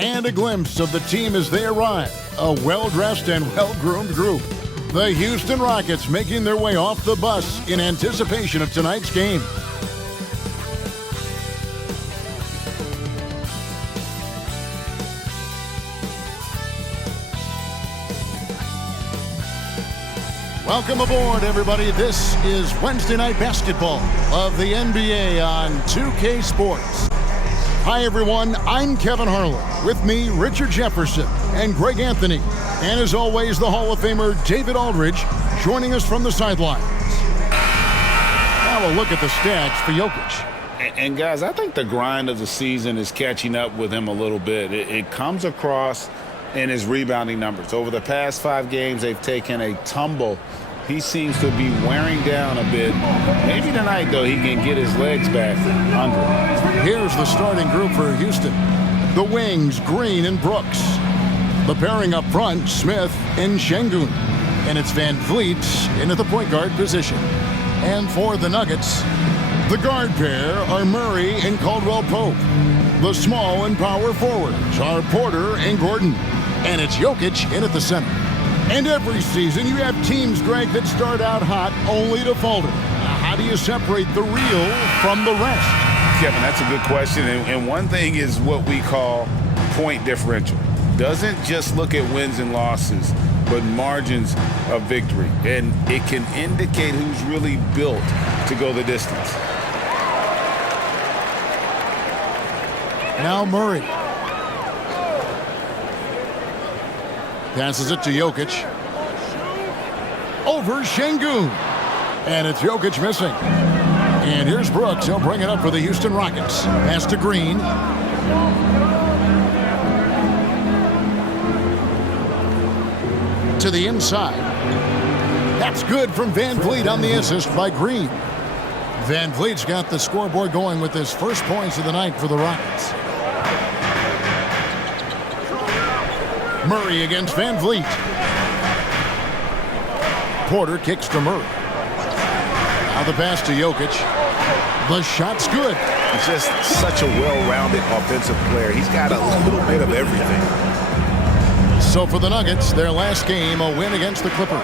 And a glimpse of the team as they arrive. A well-dressed and well-groomed group. The Houston Rockets making their way off the bus in anticipation of tonight's game. Welcome aboard, everybody. This is Wednesday Night Basketball of the NBA on 2K Sports. Hi, everyone. I'm Kevin Harlan. With me, Richard Jefferson and Greg Anthony. And as always, the Hall of Famer David Aldridge joining us from the sidelines. Now a look at the stats for Jokic. And guys, I think the grind of the season is catching up with him a little bit. It comes across in his rebounding numbers. Over the past 5 games, they've taken a tumble. He seems to be wearing down a bit. Maybe tonight, though, he can get his legs back under him. Here's the starting group for Houston. The wings, Green and Brooks. The pairing up front, Smith and Şengün. And it's Van Vliet into the point guard position. And for the Nuggets, the guard pair are Murray and Caldwell Pope. The small and power forwards are Porter and Gordon. And it's Jokic in at the center. And every season you have teams, Greg, that start out hot only to falter. How do you separate the real from the rest? Kevin, that's a good question. And one thing is what we call point differential. Doesn't just look at wins and losses, but margins of victory. And it can indicate who's really built to go the distance. Now Murray. Passes it to Jokic. Over Şengün. And it's Jokic missing. And here's Brooks. He'll bring it up for the Houston Rockets. Pass to Green. To the inside. That's good from Van Vliet on the assist by Green. Van Vliet's got the scoreboard going with his first points of the night for the Rockets. Murray against Van Vliet. Porter kicks to Murray. Now the pass to Jokic. The shot's good. He's just such a well-rounded offensive player. He's got a little bit of everything. So for the Nuggets, their last game, a win against the Clippers.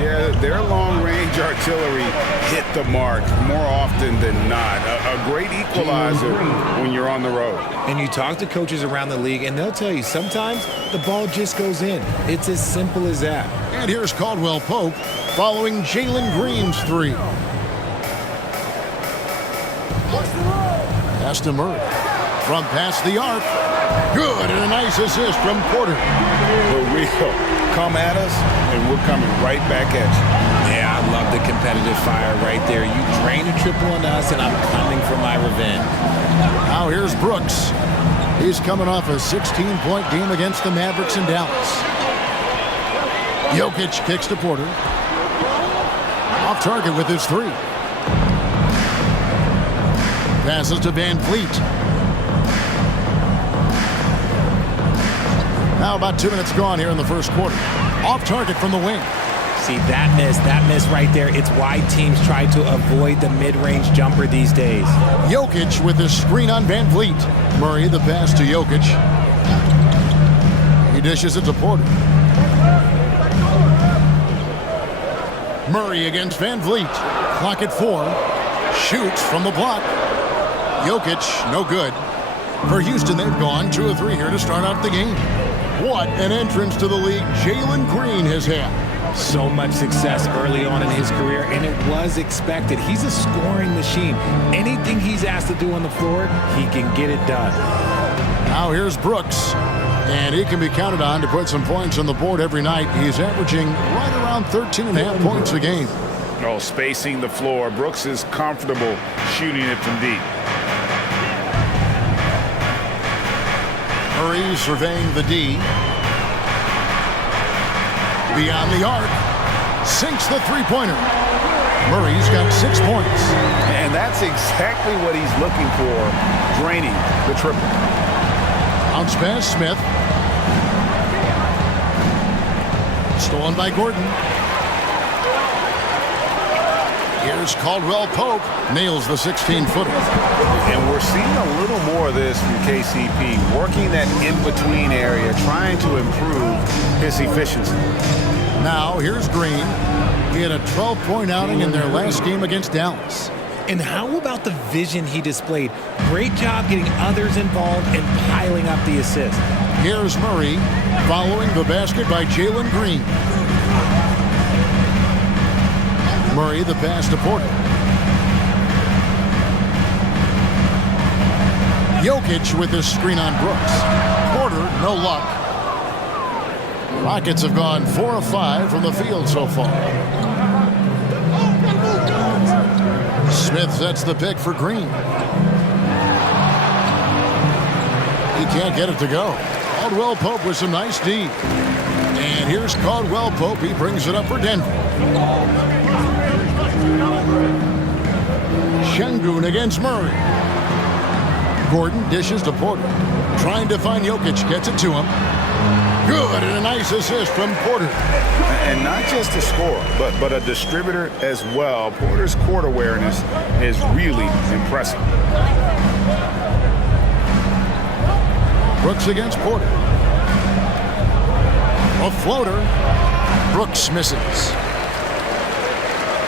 Yeah, their long-range artillery hit the mark more often than not. A great equalizer when you're on the road. And you talk to coaches around the league, and they'll tell you sometimes the ball just goes in. It's as simple as that. And here's Caldwell Pope following Jalen Green's 3. Pass to Murray. From past the arc. Good, and a nice assist from Porter. For real. Come at us, and we're coming right back at you. Yeah, I love the competitive fire right there. You drain a triple on us, and I'm coming for my revenge. Now here's Brooks. He's coming off a 16-point game against the Mavericks in Dallas. Jokic kicks to Porter. Off target with his 3. Passes to Van Vliet. Now about 2 minutes gone here in the first quarter. Off target from the wing. See, that miss right there, it's why teams try to avoid the mid-range jumper these days. Jokic with his screen on Van Vliet. Murray the pass to Jokic. He dishes it to Porter. Murray against Van Vliet. Clock at 4. Shoots from the block. Jokic, no good. For Houston, they've gone 2 of 3 here to start out the game. What an entrance to the league Jalen Green has had. So much success early on in his career, and it was expected. He's a scoring machine. Anything he's asked to do on the floor, he can get it done. Now here's Brooks, and he can be counted on to put some points on the board every night. He's averaging right around 13.5 points a game. Oh, spacing the floor. Brooks is comfortable shooting it from deep. Murray surveying the D. Beyond the arc. Sinks the three-pointer. Murray's got 6 points. And that's exactly what he's looking for, draining the triple. Bounce pass, Smith. Stolen by Gordon. Here's Caldwell Pope. Nails the 16-footer. And we're seeing a little more of this from KCP, working that in-between area, trying to improve his efficiency. Now, here's Green. He had a 12-point outing in their last game against Dallas. And how about the vision he displayed? Great job getting others involved and piling up the assists. Here's Murray following the basket by Jalen Green. Murray the pass to Porter. Jokic with his screen on Brooks. Porter, no luck. Rockets have gone 4 of 5 from the field so far. Smith sets the pick for Green. He can't get it to go. Caldwell Pope with some nice D. And here's Caldwell Pope. He brings it up for Denver. Şengün against Murray. Gordon dishes to Porter. Trying to find Jokic. Gets it to him. Good, and a nice assist from Porter. And not just a scorer, but a distributor as well. Porter's court awareness is really impressive. Brooks against Porter. A floater. Brooks misses.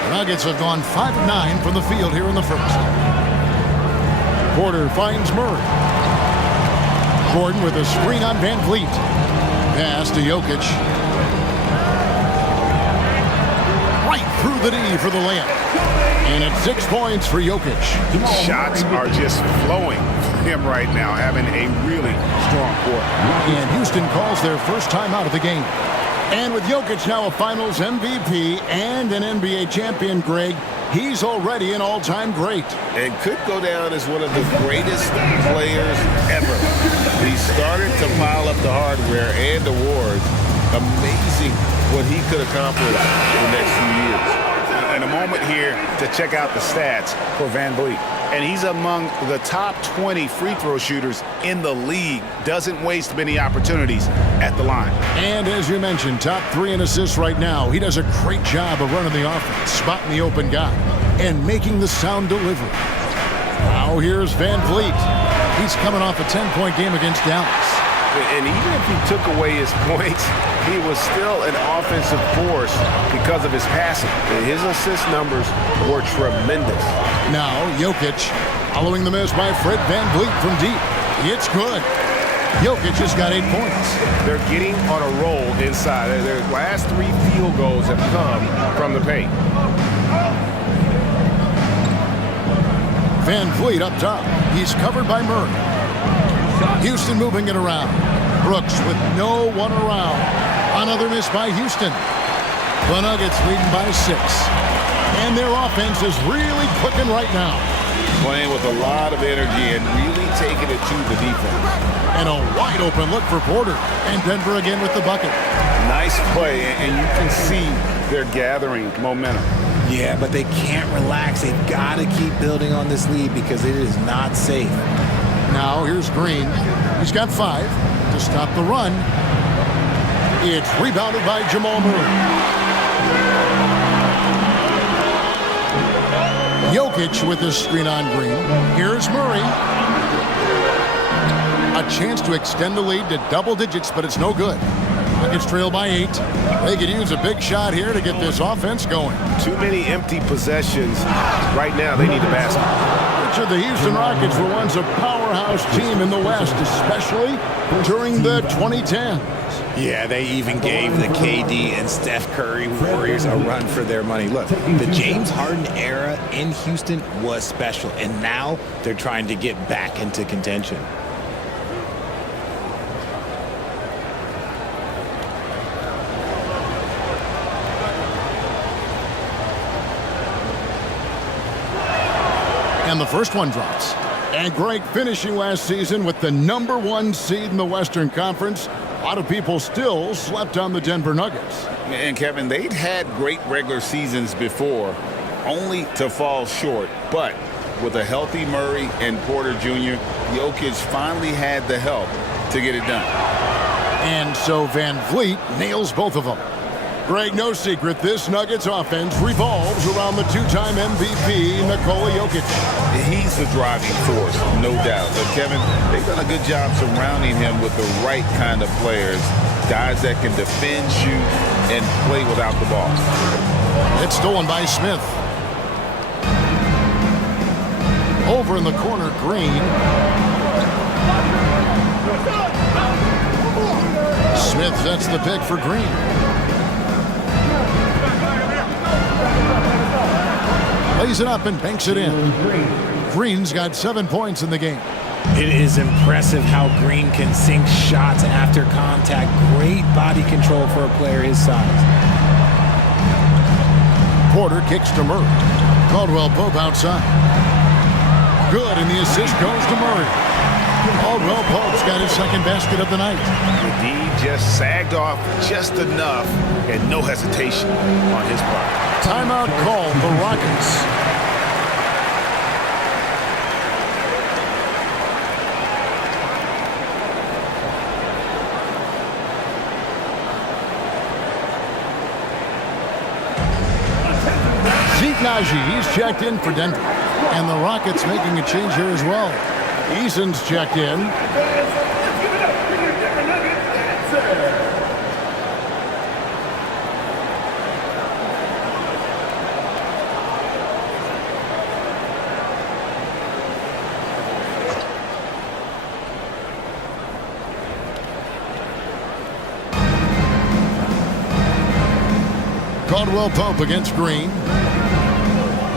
The Nuggets have gone 5 of 9 from the field here in the first. Porter finds Murray. Gordon with a screen on Van Vliet. Pass to Jokic. Right through the D for the layup. And it's 6 points for Jokic. Shots are just flowing for him right now, having a really strong court. And Houston calls their first time out of the game. And with Jokic now a Finals MVP and an NBA champion, Greg, he's already an all-time great. And could go down as one of the greatest players ever. He started to pile up the hardware and awards. Amazing what he could accomplish in the next few years. And a moment here to check out the stats for Van Vliet. And he's among the top 20 free throw shooters in the league. Doesn't waste many opportunities at the line. And as you mentioned, top 3 in assists right now. He does a great job of running the offense, spotting the open guy, and making the sound delivery. Now here's Van Vliet. He's coming off a 10-point game against Dallas. And even if he took away his points, he was still an offensive force because of his passing. His assist numbers were tremendous. Now Jokic following the miss by Fred Van Vliet from deep. It's good. Jokic just got 8 points. They're getting on a roll inside. Their last 3 field goals have come from the paint. Van Vliet up top. He's covered by Murray. Houston moving it around. Brooks with no one around. Another miss by Houston. The Nuggets leading by 6. And their offense is really clicking right now. Playing with a lot of energy and really taking it to the defense. And a wide open look for Porter. And Denver again with the bucket. Nice play, and you can see they're gathering momentum. Yeah, but they can't relax. They've got to keep building on this lead because it is not safe. Now here's Green. He's got 5 to stop the run. It's rebounded by Jamal Murray. Jokic with his screen on Green. Here's Murray. A chance to extend the lead to double digits, but it's no good. Nuggets trail by 8. They could use a big shot here to get this offense going. Too many empty possessions. Right now, they need a basket. The Houston Rockets were once a powerhouse team in the West, especially during the 2010s. Yeah, they even gave the KD and Steph Curry Warriors a run for their money. Look, the James Harden era in Houston was special, and now they're trying to get back into contention. And the first one drops. And Greg finishing last season with the #1 seed in the Western Conference. A lot of people still slept on the Denver Nuggets. And Kevin, they'd had great regular seasons before, only to fall short. But with a healthy Murray and Porter Jr., Jokic finally had the help to get it done. And so Van Vliet nails both of them. Greg, no secret, this Nuggets offense revolves around the two-time MVP, Nikola Jokic. He's the driving force, no doubt. But, Kevin, they've done a good job surrounding him with the right kind of players, guys that can defend, shoot, and play without the ball. It's stolen by Smith. Over in the corner, Green. Smith sets the pick for Green. Lays it up and banks it in. Green's got 7 points in the game. It is impressive how Green can sink shots after contact. Great body control for a player his size. Porter kicks to Murray. Caldwell Pope outside. Good, and the assist goes to Murray. Caldwell Pope's got his second basket of the night. He just sagged off just enough and no hesitation on his part. Timeout called the Rockets. Najee, he's checked in for Denver. And the Rockets making a change here as well. Eason's checked in. Caldwell Pope against Green.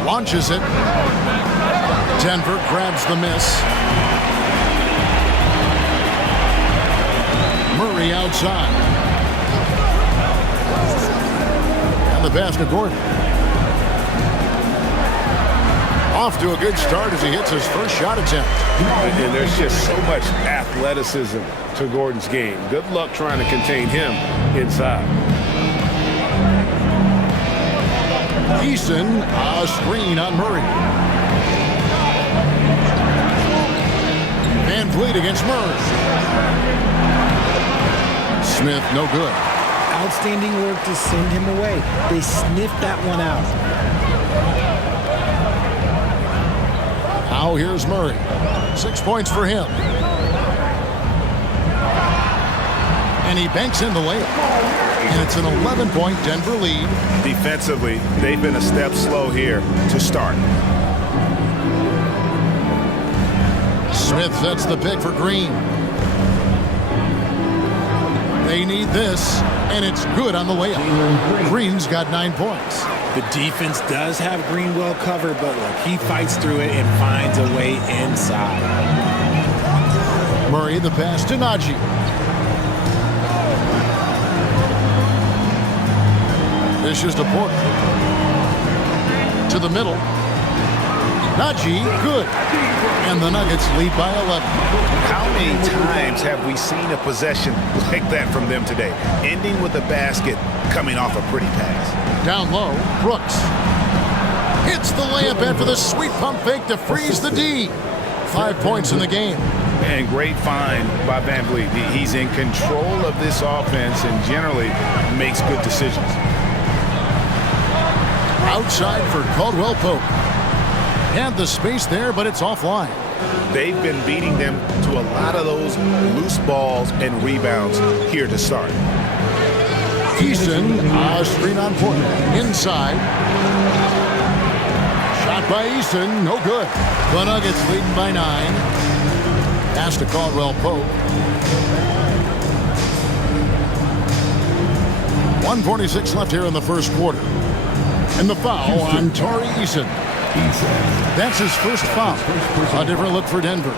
Launches it. Denver grabs the miss. Murray outside. And the pass to Gordon. Off to a good start as he hits his first shot attempt. And there's just so much athleticism to Gordon's game. Good luck trying to contain him inside. Eason, a screen on Murray. Van Vliet against Murray. Smith, no good. Outstanding work to send him away. They sniffed that one out. Now here's Murray. 6 points for him. And he banks in the layup. And it's an 11-point Denver lead. Defensively, they've been a step slow here to start. Smith sets the pick for Green. They need this, and it's good on the layup. Green's got 9 points. The defense does have Green well covered, but look, he fights through it and finds a way inside. Murray, the pass to Najee. Dishes to Porter. To the middle. Najee, good. And the Nuggets lead by 11. How many times have we seen a possession like that from them today? Ending with a basket, coming off a pretty pass. Down low, Brooks. Hits the layup after the sweet pump fake to freeze the D. 5 points in the game. And great find by Van Vliet. He's in control of this offense and generally makes good decisions. Outside for Caldwell Pope. Had the space there, but it's offline. They've been beating them to a lot of those loose balls and rebounds here to start. Eason, a screen on Porter. Inside. Shot by Eason, no good. The Nuggets leading by 9. Pass to Caldwell Pope. 1:46 left here in the first quarter. And the foul on Torrey Eason. That's his first foul. A different look for Denver.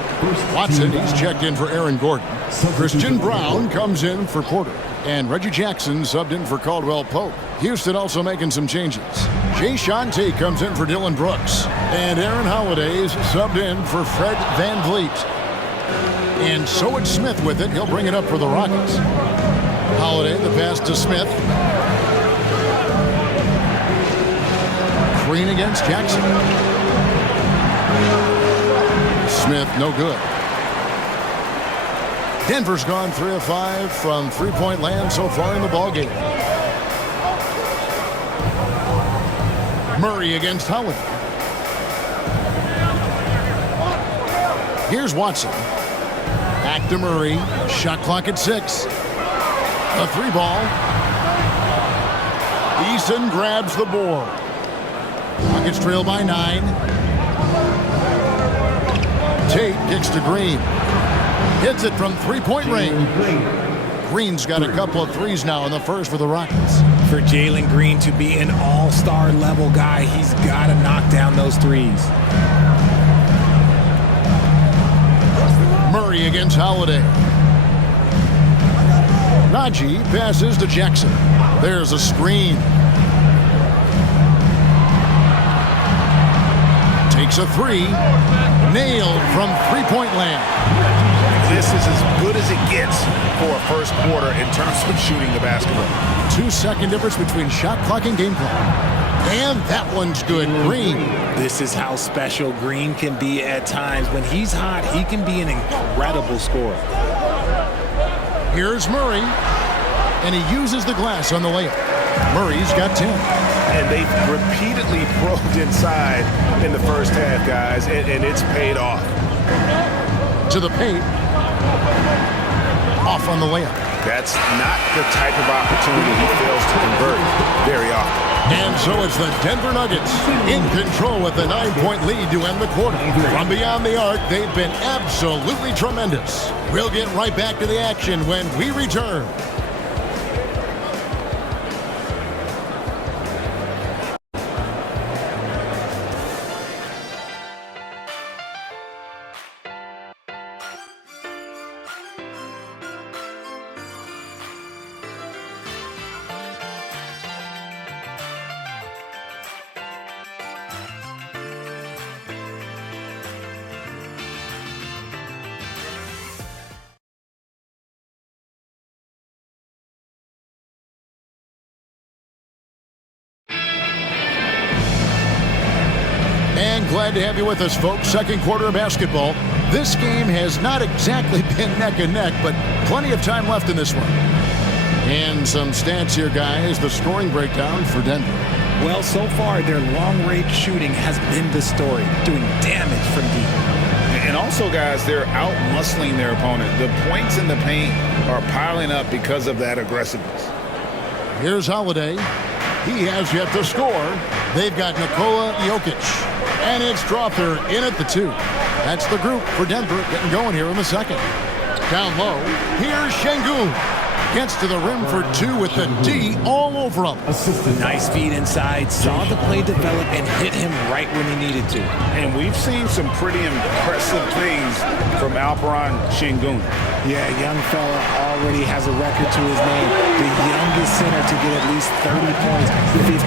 Watson, he's checked in for Aaron Gordon. Christian Brown comes in for Porter. And Reggie Jackson subbed in for Caldwell Pope. Houston also making some changes. Jay Shante comes in for Dylan Brooks. And Aaron Holiday is subbed in for Fred Van Vliet. And so it's Smith with it. He'll bring it up for the Rockets. Holiday, the pass to Smith. Green against Jackson. Smith, no good. Denver's gone 3 of 5 from three-point land so far in the ballgame. Murray against Howard. Here's Watson. Back to Murray. Shot clock at 6. A 3 ball. Eason grabs the board. Rockets trail by 9. Tate kicks to Green. Hits it from three-point range. Green's got a couple of threes now in the first for the Rockets. For Jalen Green to be an all-star level guy, he's got to knock down those threes. Murray against Holiday. Najee passes to Jackson. There's a screen. Takes a 3. Nailed from three-point land. This is as good as it gets for a first quarter in terms of shooting the basketball. 2-second difference between shot clock and game clock. And that one's good. Green. This is how special Green can be at times. When he's hot, he can be an incredible scorer. Here's Murray. And he uses the glass on the layup. Murray's got 10. And they've repeatedly probed inside in the first half, guys, and it's paid off. To the paint. Off on the layup. That's not the type of opportunity he fails to convert very often. And so it's the Denver Nuggets in control with a 9-point lead to end the quarter. From beyond the arc, they've been absolutely tremendous. We'll get right back to the action when we return. And glad to have you with us, folks. Second quarter of basketball. This game has not exactly been neck and neck, but plenty of time left in this one. And some stats here, guys. The scoring breakdown for Denver. Well, so far, their long-range shooting has been the story, doing damage from deep. And also, guys, they're out-muscling their opponent. The points in the paint are piling up because of that aggressiveness. Here's Holiday. He has yet to score. They've got Nikola Jokic. And it's Strawther in at the 2. That's the group for Denver getting going here in the second. Down low, here's Şengün. Gets to the rim for 2 with the D all over him. Nice feed inside, saw the play develop and hit him right when he needed to. And we've seen some pretty impressive things from Alperen Şengün. Yeah, young fella already has a record to his name. The youngest center to get at least 30 points,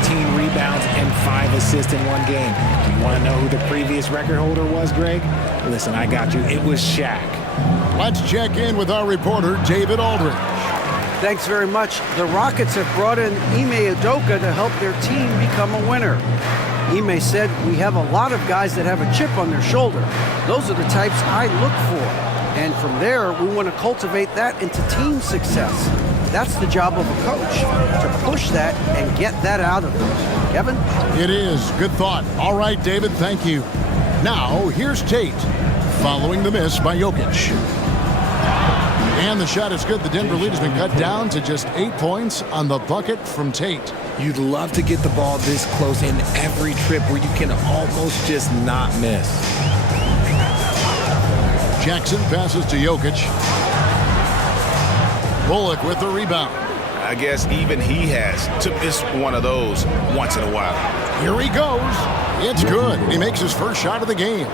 15 rebounds, and 5 assists in one game. Do you want to know who the previous record holder was, Greg? Listen, I got you. It was Shaq. Let's check in with our reporter, David Aldridge. Thanks very much. The Rockets have brought in Ime Udoka to help their team become a winner. Ime said, "We have a lot of guys that have a chip on their shoulder. Those are the types I look for. And from there, we want to cultivate that into team success. That's the job of a coach, to push that and get that out of them." Kevin? It is. Good thought. All right, David, thank you. Now, here's Tate, following the miss by Jokic. And the shot is good. The Denver lead has been cut down to just 8 points on the bucket from Tate. You'd love to get the ball this close in every trip where you can almost just not miss. Jackson passes to Jokic. Bullock with the rebound. I guess even he has to miss one of those once in a while. Here he goes. It's good. He makes his first shot of the game.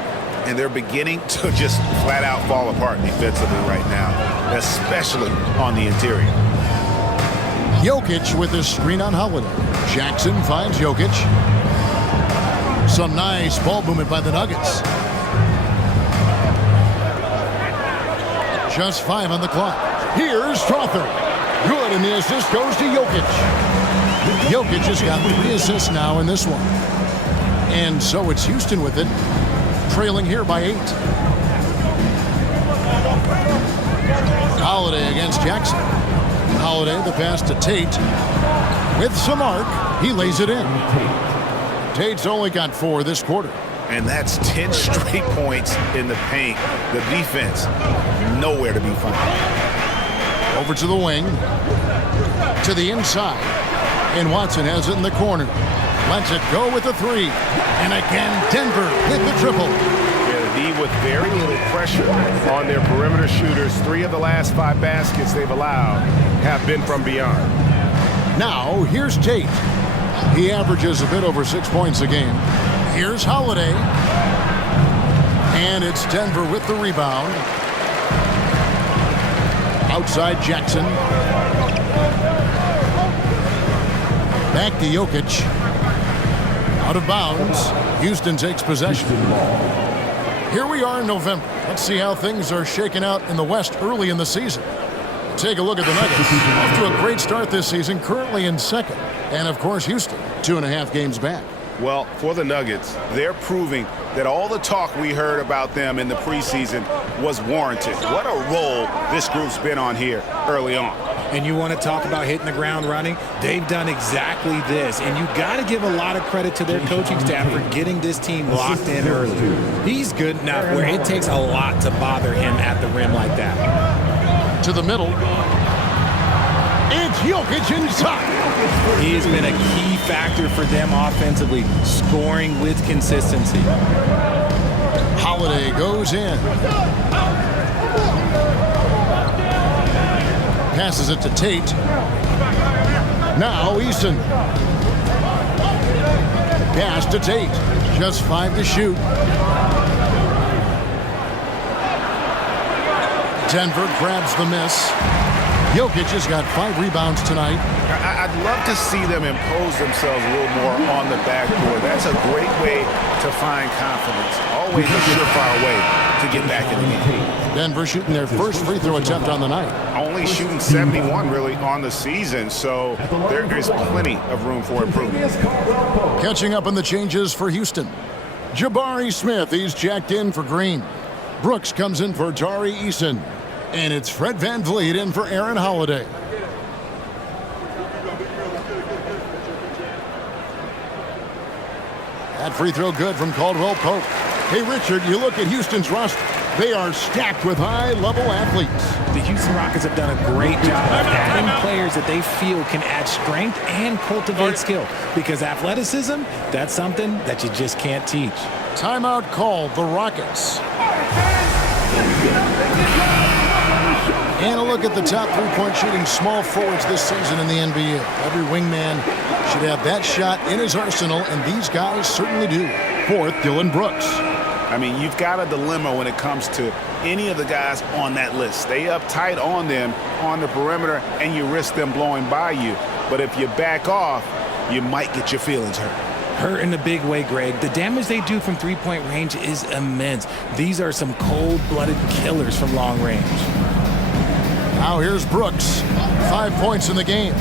And they're beginning to just flat out fall apart defensively right now, especially on the interior. Jokic with his screen on Holiday. Jackson finds Jokic. Some nice ball movement by the Nuggets. Just 5 on the clock. Here's Strawther. Good, and the assist goes to Jokic. Jokic has got 3 assists now in this one. And so it's Houston with it, trailing here by 8. Holiday against Jackson. Holiday, the pass to Tate. With some arc, he lays it in. Tate's only got 4 this quarter. And that's 10 straight points in the paint. The defense, nowhere to be found. Over to the wing. To the inside. And Watson has it in the corner. Lets it go with the 3. And again, Denver with the triple. Yeah, the D with very little pressure on their perimeter shooters. 3 of the last 5 baskets they've allowed have been from beyond. Now, here's Tate. He averages a bit over 6 points a game. Here's Holiday. And it's Denver with the rebound. Outside Jackson. Back to Jokic. Out of bounds. Houston takes possession. Here we are in November. Let's see how things are shaking out in the West early in the season. Take a look at the Nuggets. Off to a great start this season, currently in second. And, of course, Houston, 2.5 games back. Well, for the Nuggets, they're proving that all the talk we heard about them in the preseason was warranted. What a role this group's been on here early on. And you want to talk about hitting the ground running? They've done exactly this. And you got to give a lot of credit to their coaching staff for getting this team locked in early. He's good enough where it takes a lot to bother him at the rim like that. To the middle. It's Jokic inside. He has been a key factor for them offensively, scoring with consistency. Holiday goes in. Passes it to Tate. Now Eason. Pass to Tate. Just 5 to shoot. Denver grabs the miss. Jokic has got 5 rebounds tonight. I'd love to see them impose themselves a little more on the backboard. That's a great way to find confidence. Always a surefire way to get back in the game. Denver shooting their first free throw attempt on the night. Only shooting 71 really on the season, so there is plenty of room for improvement. Catching up on the changes for Houston. Jabari Smith, he's jacked in for Green. Brooks comes in for Tari Eason. And it's Fred VanVleet in for Aaron Holiday. That free throw good from Caldwell Pope. Hey, Richard, you look at Houston's roster. They are stacked with high-level athletes. The Houston Rockets have done a great job of adding players that they feel can add strength and cultivate skill. Because athleticism, that's something that you just can't teach. Timeout called, the Rockets. And a look at the top three-point shooting small forwards this season in the NBA. Every wingman should have that shot in his arsenal, and these guys certainly do. Fourth, Dylan Brooks. I mean, you've got a dilemma when it comes to any of the guys on that list. Stay up tight on them on the perimeter, and you risk them blowing by you. But if you back off, you might get your feelings hurt. Hurt in a big way, Greg. The damage they do from three-point range is immense. These are some cold-blooded killers from long range. Now here's Brooks. 5 points in the game.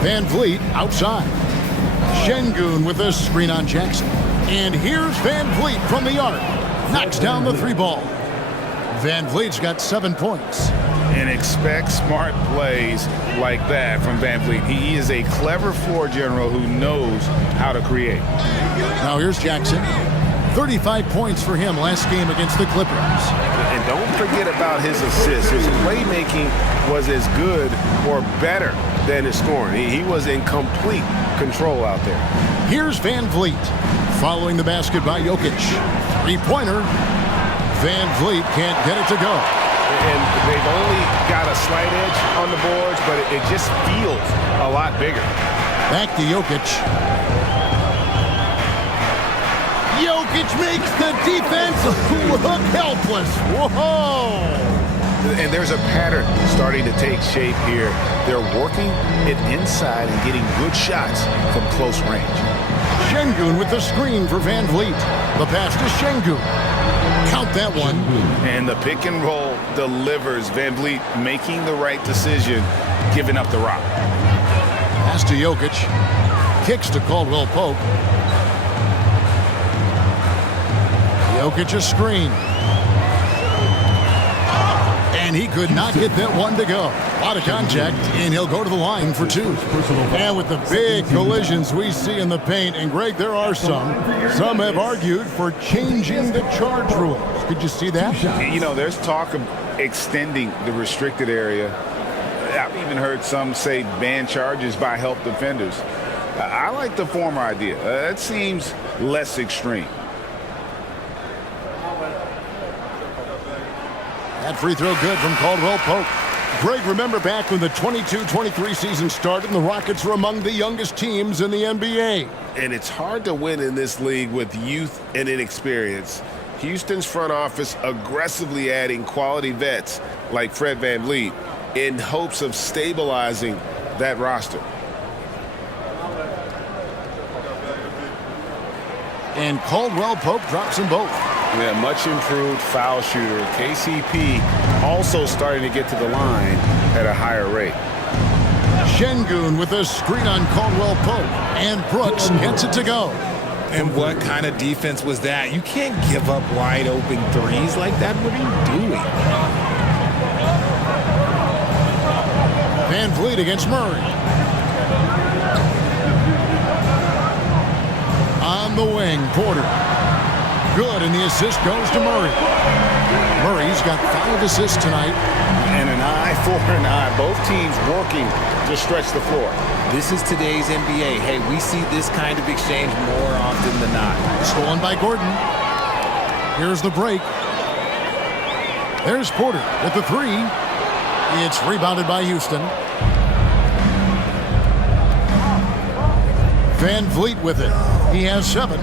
VanVleet outside. Şengün with a screen on Jackson. And here's VanVleet from the arc. Knocks down the 3-ball. VanVleet's got 7 points. And expect smart plays like that from VanVleet. He is a clever floor general who knows how to create. Now here's Jackson. 35 points for him last game against the Clippers. And don't forget about his assists. His playmaking was as good or better than his scoring. He was in complete control out there. Here's VanVleet. Following the basket by Jokic. 3-pointer. VanVleet can't get it to go. And they've only got a slight edge on the boards, but it just feels a lot bigger. Back to Jokic. Jokic makes the defense look helpless. Whoa! And there's a pattern starting to take shape here. They're working it inside and getting good shots from close range. Şengün with the screen for VanVleet. The pass to Şengün. Count that one. And the pick and roll delivers. VanVleet making the right decision, giving up the rock. Pass to Jokic. Kicks to Caldwell Pope. Jokic a screen. and he could not get that one to go. A lot of contact, and he'll go to the line for 2. And with the big collisions we see in the paint, and Greg, there are some have argued for changing the charge rules. Could you see that? You know, there's talk of extending the restricted area. I've even heard some say ban charges by help defenders. I like the former idea. That seems less extreme. That free throw good from Caldwell Pope. Greg, remember back when the 22-23 season started and the Rockets were among the youngest teams in the NBA. And it's hard to win in this league with youth and inexperience. Houston's front office aggressively adding quality vets like Fred VanVleet in hopes of stabilizing that roster. And Caldwell Pope drops them both. Yeah, much improved foul shooter. KCP also starting to get to the line at a higher rate. Şengün with a screen on Caldwell Pope. And Brooks gets it to go. And what kind of defense was that? You can't give up wide open threes like that. What are you doing? VanVleet against Murray. On the wing, Porter. Good, and the assist goes to Murray. Murray's got 5 assists tonight. And an eye for an eye. Both teams working to stretch the floor. This is today's NBA. Hey, we see this kind of exchange more often than not. Stolen by Gordon. Here's the break. There's Porter with the 3. It's rebounded by Houston. VanVleet with it. He has 7.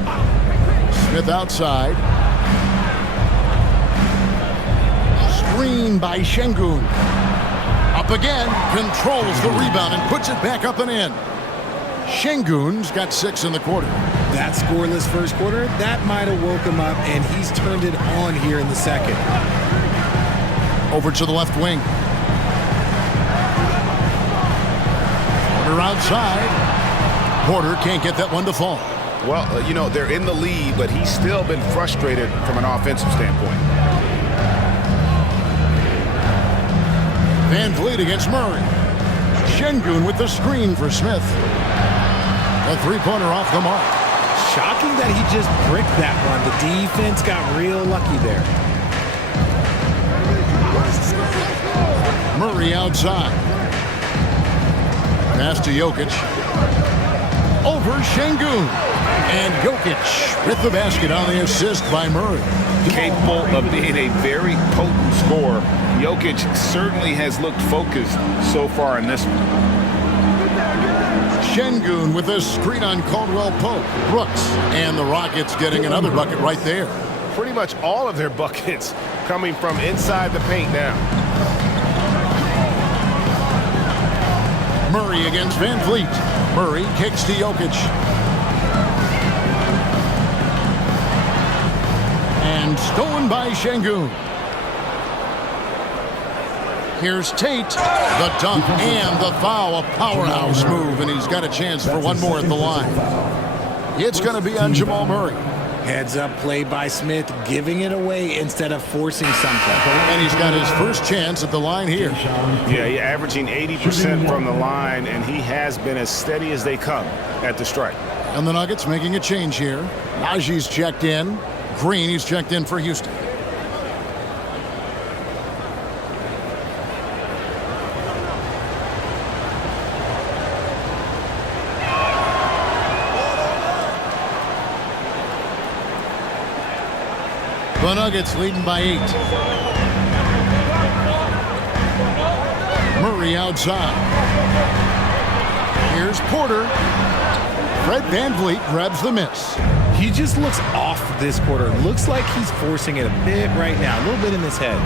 Smith outside. Screen by Şengün. Up again. Controls the rebound and puts it back up and in. Şengün's got 6 in the quarter. That scoreless first quarter, that might have woke him up, and he's turned it on here in the second. Over to the left wing. Porter outside. Porter can't get that one to fall. Well, you know, they're in the lead, but he's still been frustrated from an offensive standpoint. VanVleet against Murray. Şengün with the screen for Smith. A 3-pointer off the mark. Shocking that he just bricked that one. The defense got real lucky there. Murray outside. Pass to Jokic. Over Şengün. And Jokic with the basket on the assist by Murray. Capable of being a very potent scorer. Jokic certainly has looked focused so far in this one. Şengün with a screen on Caldwell Pope. Brooks. And the Rockets getting another bucket right there. Pretty much all of their buckets coming from inside the paint now. Murray against VanVleet. Murray kicks to Jokic. And stolen by Şengün. Here's Tate. The dunk and the foul. A powerhouse move, and he's got a chance for one more at the line. It's going to be on Jamal Murray. Heads up play by Smith, giving it away instead of forcing something. And he's got his first chance at the line here. Yeah, he's averaging 80% from the line, and he has been as steady as they come at the strike. And the Nuggets making a change here. Najee's checked in. Green, he's checked in for Houston. The Nuggets leading by 8. Murray outside. Here's Porter. Fred VanVleet grabs the miss. He just looks off this quarter. Looks like he's forcing it a bit right now. A little bit in his head.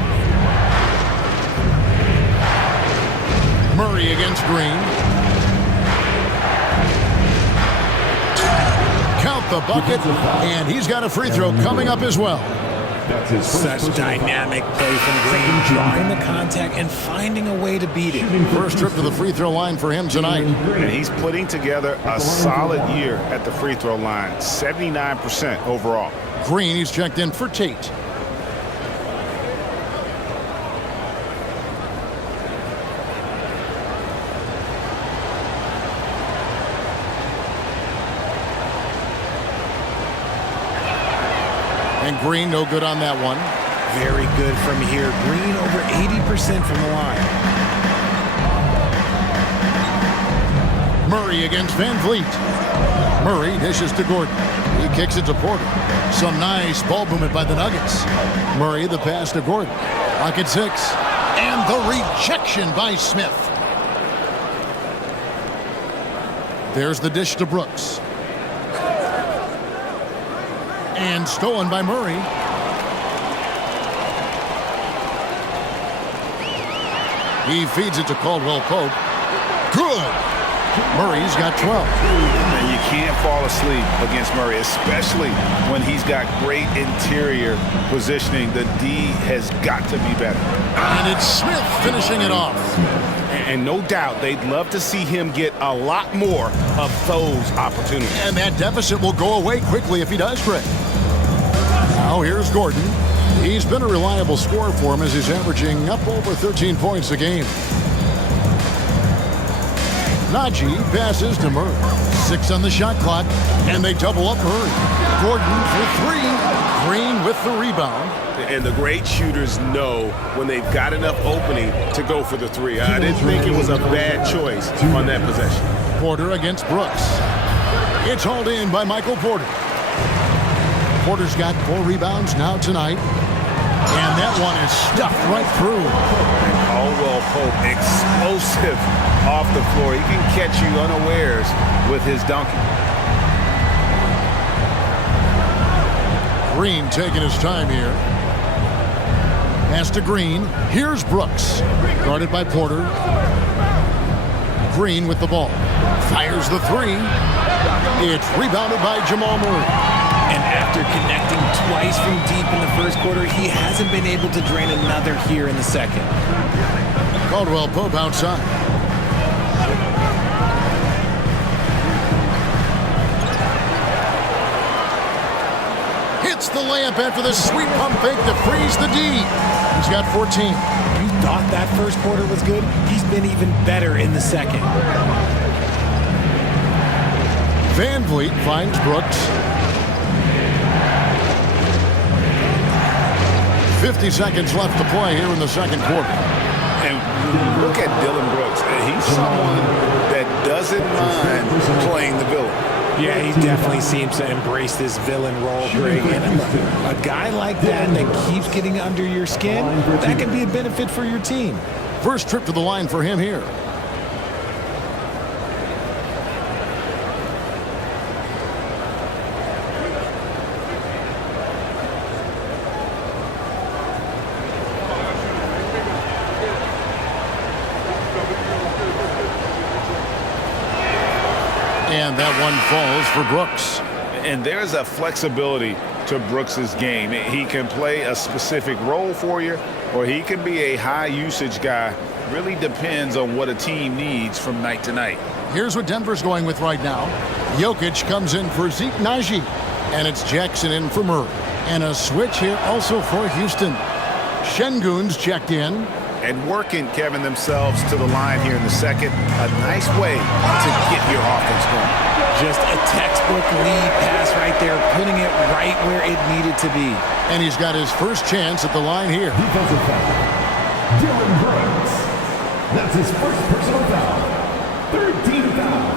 Murray against Green. Count the bucket, and he's got a free throw coming up as well. Such dynamic play from Green, drawing the contact and finding a way to beat it. First trip to the free throw line for him tonight. And he's putting together a solid year at the free throw line, 79% overall. Green, he's checked in for Tate. And Green no good on that one. Very good from here. Green over 80% from the line. Murray against Van Vliet. Murray dishes to Gordon. He kicks it to Porter. Some nice ball movement by the Nuggets. Murray the pass to Gordon. Pocket 6. And the rejection by Smith. There's the dish to Brooks. And stolen by Murray. He feeds it to Caldwell Pope. Good. Murray's got 12. And you can't fall asleep against Murray, especially when he's got great interior positioning. The D has got to be better. And it's Smith finishing it off. And no doubt they'd love to see him get a lot more of those opportunities. And that deficit will go away quickly if he does, Greg. Now here's Gordon. He's been a reliable scorer for him as he's averaging up over 13 points a game. Najee passes to Murray. 6 on the shot clock, and they double up Murray. Gordon for 3. Green with the rebound. And the great shooters know when they've got enough opening to go for the 3. I didn't think it was a bad choice on that possession. Porter against Brooks. It's hauled in by Michael Porter. Porter's got 4 rebounds now tonight. And that one is stuffed right through. And Caldwell Pope, explosive off the floor. He can catch you unawares with his dunking. Green taking his time here. Pass to Green. Here's Brooks. Guarded by Porter. Green with the ball. Fires the 3. It's rebounded by Jamal Murray. And after connecting twice from deep in the first quarter, he hasn't been able to drain another here in the second. Caldwell Pope outside. Hits the layup after the sweet pump fake to freeze the D. He's got 14. You thought that first quarter was good? He's been even better in the second. Van Vliet finds Brooks. 50 seconds left to play here in the second quarter. And look at Dylan Brooks. He's someone that doesn't mind playing the villain. Yeah, he definitely seems to embrace this villain role, Greg. And a guy like that keeps getting under your skin, that can be a benefit for your team. First trip to the line for him here. And that one falls for Brooks. And there's a flexibility to Brooks's game. He can play a specific role for you, or he can be a high-usage guy. Really depends on what a team needs from night to night. Here's what Denver's going with right now. Jokic comes in for Zeke Najee, and it's Jackson in for Murray. And a switch here also for Houston. Şengün's checked in. And working, Kevin, themselves to the line here in the second. A nice way to get your offense going. Just a textbook lead pass right there, putting it right where it needed to be. And he's got his first chance at the line here. Defensive foul. Dylan Brooks. That's his first personal foul. Third team foul.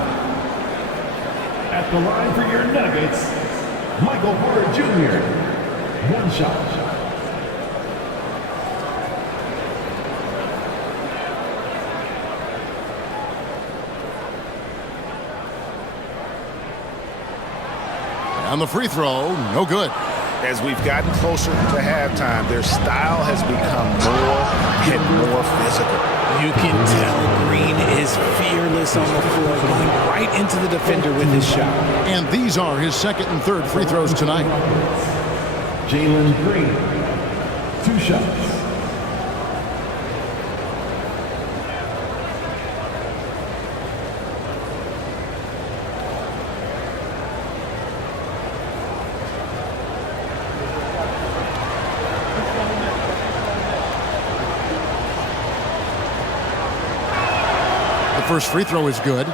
At the line for your Nuggets, Michael Porter Jr. 1 shot. On the free throw, no good. As we've gotten closer to halftime, their style has become more and more physical. You can tell Green is fearless on the floor, going right into the defender with his shot. And these are his second and third free throws tonight. Jalen Green, 2 shots. The first free throw is good.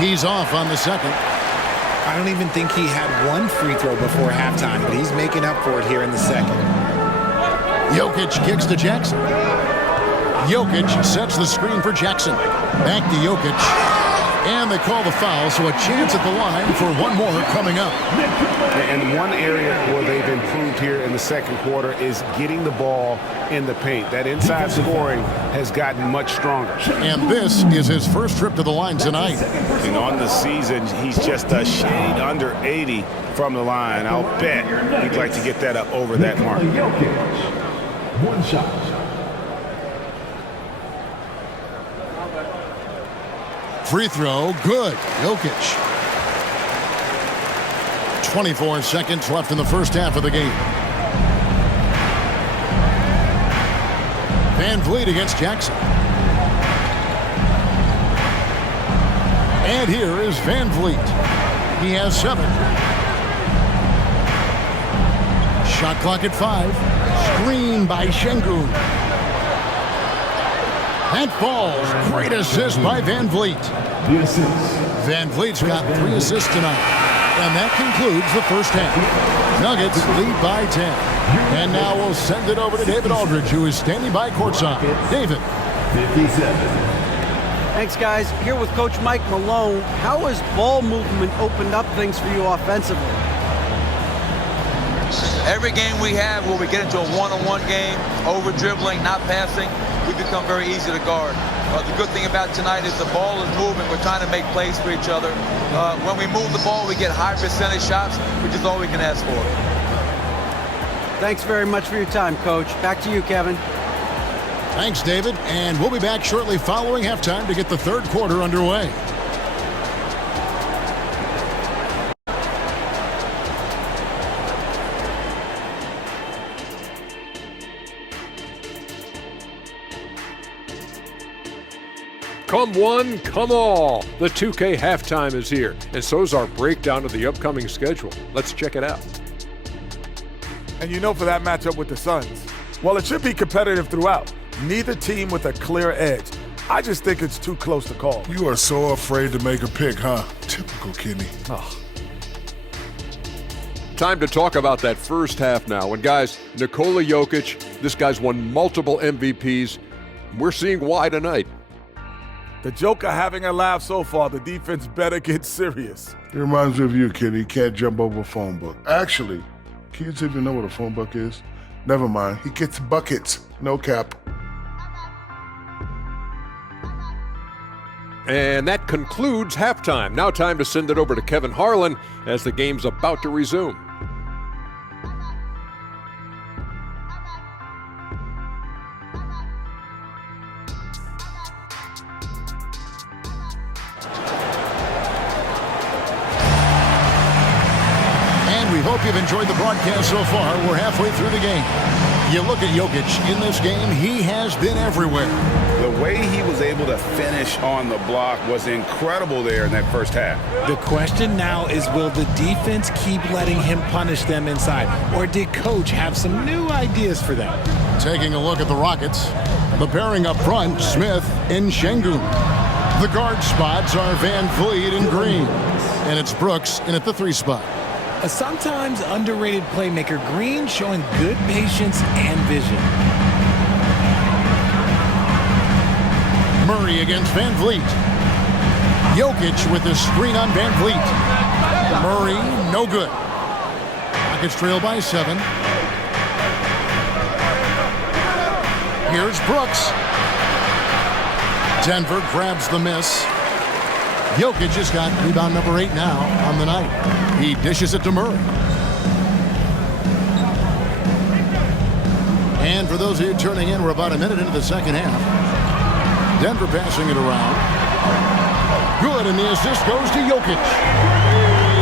He's off on the second. I don't even think he had one free throw before halftime, but he's making up for it here in the second. Jokic kicks to Jackson. Jokic sets the screen for Jackson. Back to Jokic. And they call the foul, so a chance at the line for one more coming up. And one area where they've improved here in the second quarter is getting the ball in the paint. That inside scoring has gotten much stronger. And this is his first trip to the line tonight. And on the season, he's just a shade under 80 from the line. I'll bet he'd like to get that up over that mark. One shot. Free throw, good. Jokic. 24 seconds left in the first half of the game. Van Vliet against Jackson. And here is Van Vliet. He has 7. Shot clock at 5. Screen by Şengün. That falls. Great assist by Van Vliet. Van Vliet's got 3 assists tonight. And that concludes the first half. Nuggets lead by 10. And now we'll send it over to David Aldridge, who is standing by courtside. David. 57. Thanks, guys. Here with Coach Mike Malone. How has ball movement opened up things for you offensively? Every game we have where we get into a one-on-one game, over dribbling, not passing, we become very easy to guard. The good thing about tonight is the ball is moving. We're trying to make plays for each other. When we move the ball, we get high percentage shots, which is all we can ask for. Thanks very much for your time, Coach. Back to you, Kevin. Thanks, David. And we'll be back shortly following halftime to get the third quarter underway. Come one, come all. The 2K halftime is here, and so's our breakdown of the upcoming schedule. Let's check it out. And you know, for that matchup with the Suns, well, it should be competitive throughout. Neither team with a clear edge. I just think it's too close to call. You are so afraid to make a pick, huh? Typical Kenny. Oh. Time to talk about that first half now. And guys, Nikola Jokic, this guy's won multiple MVPs. We're seeing why tonight. The Joker having a laugh so far, the defense better get serious. It reminds me of you, Kenny. You can't jump over a phone book. Actually, kids even know what a phone book is? Never mind. He gets buckets. No cap. And that concludes halftime. Now time to send it over to Kevin Harlan as the game's about to resume. We hope you've enjoyed the broadcast so far. We're halfway through the game. You look at Jokic in this game, he has been everywhere. The way he was able to finish on the block was incredible there in that first half. The question now is, will the defense keep letting him punish them inside? Or did Coach have some new ideas for them? Taking a look at the Rockets. The pairing up front, Smith and Şengün. The guard spots are Van Vliet and Green. And it's Brooks in at the 3 spot. A sometimes underrated playmaker, Green showing good patience and vision. Murray against Van Vliet. Jokic with the screen on Van Vliet. Murray, no good. Rockets trail by 7. Here's Brooks. Denver grabs the miss. Jokic has got rebound number 8 now on the night. He dishes it to Murray. And for those of you turning in, we're about a minute into the second half. Denver passing it around. Good, and the assist goes to Jokic.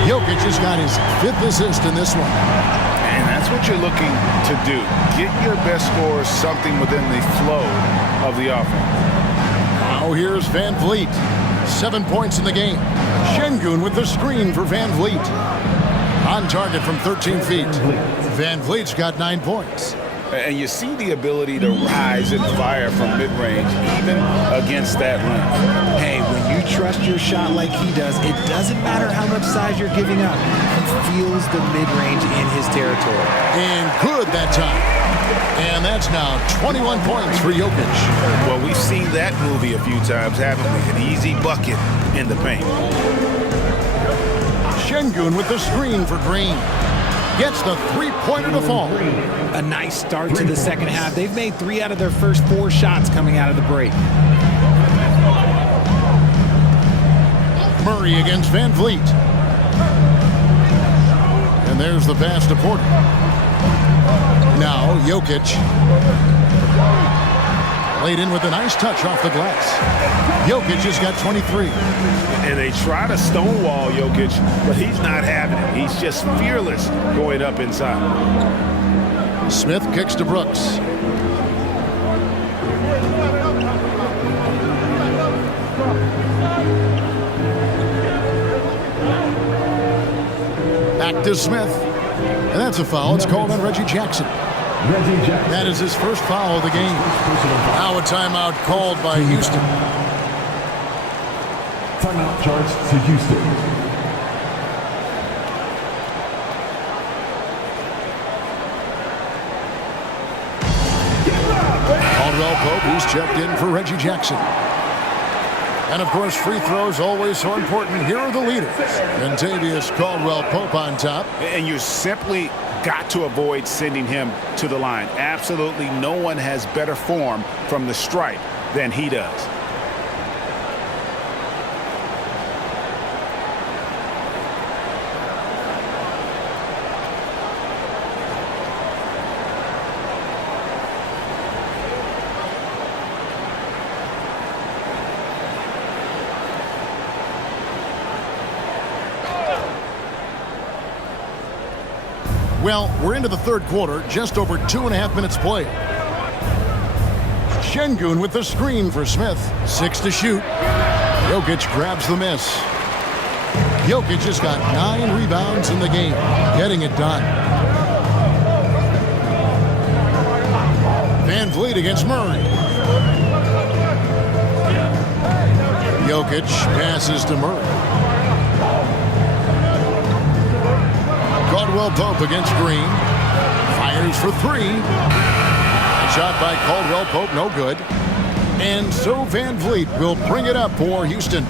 Jokic has got his 5th assist in this one. And that's what you're looking to do. Get your best scorers something within the flow of the offense. Now here's Van Vliet. 7 points in the game. Şengün with the screen for Van Vliet. On target from 13 feet. Van Vliet's got 9 points. And you see the ability to rise and fire from mid-range, even against that length. Hey, when you trust your shot like he does, it doesn't matter how much size you're giving up. He feels the mid-range in his territory. And good that time. And that's now 21 points for Jokic. Well, we've seen that movie a few times, haven't we? An easy bucket in the paint. Şengün with the screen for Green. Gets the three-pointer to fall. A nice start to the second half. They've made 3 out of their first 4 shots coming out of the break. Murray against Van Vliet. And there's the pass to Porter. Now Jokic. Laid in with a nice touch off the glass. Jokic has got 23. And they try to stonewall Jokic, but he's not having it. He's just fearless going up inside. Smith kicks to Brooks. Back to Smith. And that's a foul. It's called on Reggie Jackson. That is his first foul of the game. Now a timeout called by Houston. Timeout charged to Houston. Caldwell Pope, who's checked in for Reggie Jackson. And of course, free throws always so important. Here are the leaders. Ventavious Caldwell Pope on top. And you simply got to avoid sending him to the line. Absolutely no one has better form from the stripe than he does. Well, we're into the third quarter, just over 2.5 minutes played. Şengün with the screen for Smith. 6 to shoot. Jokic grabs the miss. Jokic has got 9 rebounds in the game, getting it done. Van Vliet against Murray. Jokic passes to Murray. Caldwell Pope against Green. Fires for 3. A shot by Caldwell Pope, no good. And so Van Vliet will bring it up for Houston.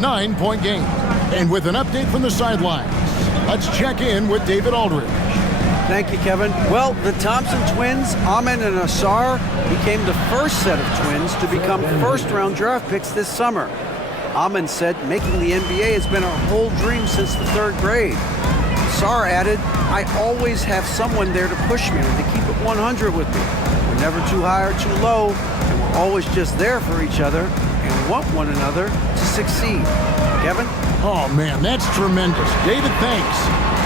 9-point game. And with an update from the sidelines, let's check in with David Aldridge. Thank you, Kevin. Well, the Thompson twins, Amen and Asar, became the first set of twins to become first-round draft picks this summer. Amen said making the NBA has been a whole dream since the 3rd grade. Asar added, I always have someone there to push me and to keep it 100 with me. We're never too high or too low, and we're always just there for each other and want one another to succeed. Kevin? Oh, man, that's tremendous. David, thanks.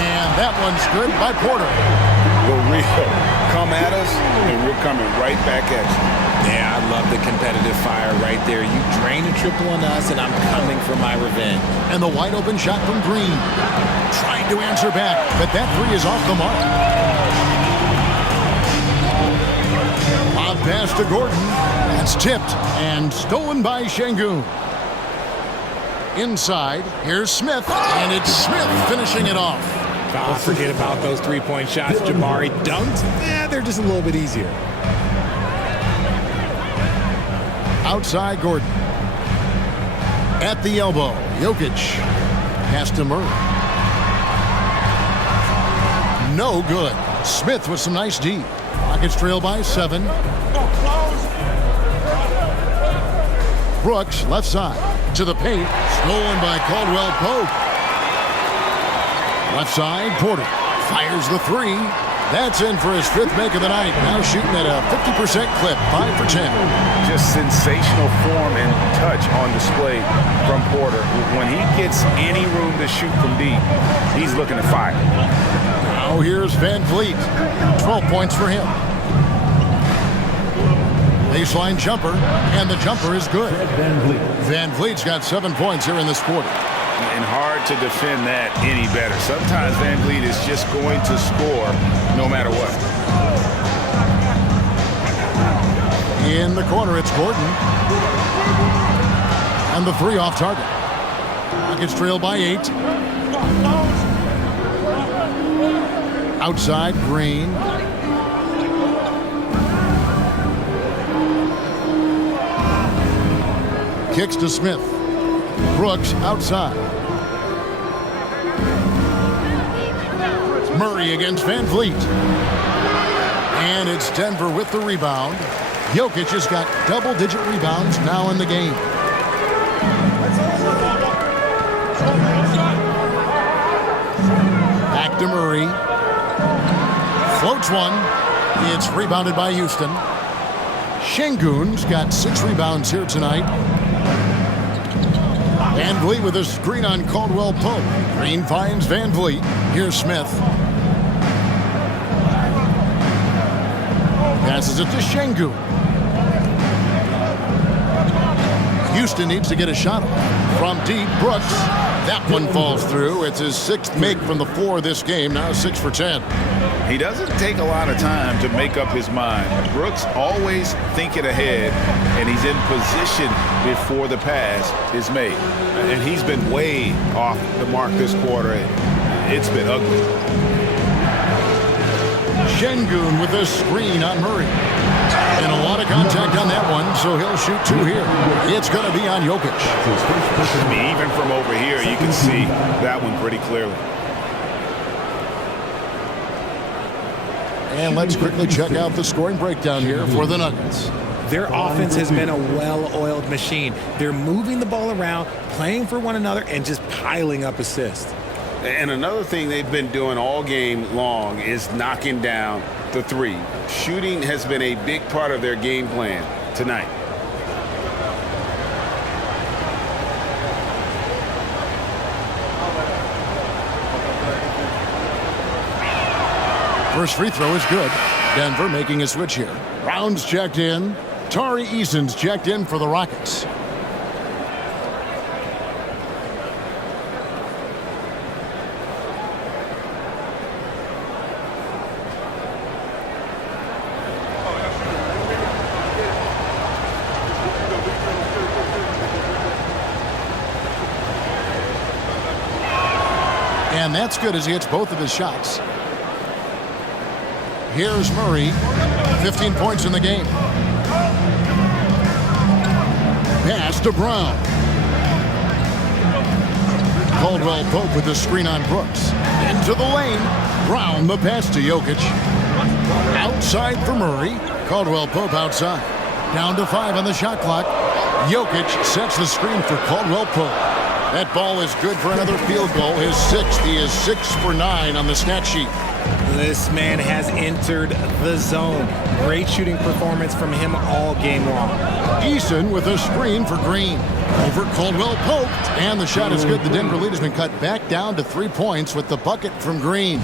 And that one's good by Porter. For real. Come at us, and we're coming right back at you. Yeah, I love the competitive fire right there. You drain a triple on us, and I'm coming for my revenge. And the wide open shot from Green. Trying to answer back, but that 3 is off the mark. Lob pass to Gordon. That's tipped and stolen by Şengün. Inside, here's Smith, and it's Smith finishing it off. Oh, forget about those 3-point shots. Jabari dunked. Yeah, they're just a little bit easier. Outside Gordon. At the elbow, Jokic. Pass to Murray. No good. Smith with some nice D. Rockets trail by 7. Brooks, left side. To the paint. Stolen by Caldwell Pope. Left side, Porter. Fires the 3. That's in for his 5th make of the night. Now shooting at a 50% clip. 5 for 10. Just sensational form and touch on display from Porter. When he gets any room to shoot from deep, he's looking to fire. Now here's Van Vliet. 12 points for him. Baseline jumper, and the jumper is good. Van Vliet's got 7 points here in this quarter. And hard to defend that any better. Sometimes Van Vliet is just going to score no matter what. In the corner, it's Gordon. And the 3 off target. Rockets trail by 8. Outside, Green. Kicks to Smith. Brooks outside. Murray against Van Vliet. And it's Denver with the rebound. Jokic has got double-digit rebounds now in the game. Back to Murray. Floats one. It's rebounded by Houston. Şengün's got 6 rebounds here tonight. Van Vliet with a screen on Caldwell Pope. Green finds Van Vliet. Here's Smith. Passes it to Şengün. Houston needs to get a shot from deep. Brooks. That one falls through. It's his 6th make from the floor this game. Now 6 for 10. He doesn't take a lot of time to make up his mind. Brooks always thinking ahead, and he's in position before the pass is made. And he's been way off the mark this quarter. It's been ugly. Şengün with a screen on Murray. And a lot of contact on that one, so he'll shoot 2 here. It's going to be on Jokic. I mean, even from over here, you can see that one pretty clearly. And let's quickly check out the scoring breakdown here for the Nuggets. Their offense has been a well-oiled machine. They're moving the ball around, playing for one another, and just piling up assists. And another thing they've been doing all game long is knocking down the 3. Shooting has been a big part of their game plan tonight. First free throw is good. Denver making a switch here. Brown's checked in. Tari Eason's checked in for the Rockets. And that's good as he hits both of his shots. Here's Murray, 15 points in the game. Pass to Brown. Caldwell Pope with the screen on Brooks. Into the lane. Brown the pass to Jokic. Outside for Murray. Caldwell Pope outside. Down to 5 on the shot clock. Jokic sets the screen for Caldwell Pope. That ball is good for another field goal. His 6th. He is 6 for 9 on the stat sheet. This man has entered the zone. Great shooting performance from him all game long. Eason with a screen for Green. Over Caldwell Pope. And the shot is good. The Denver lead has been cut back down to 3 points with the bucket from Green.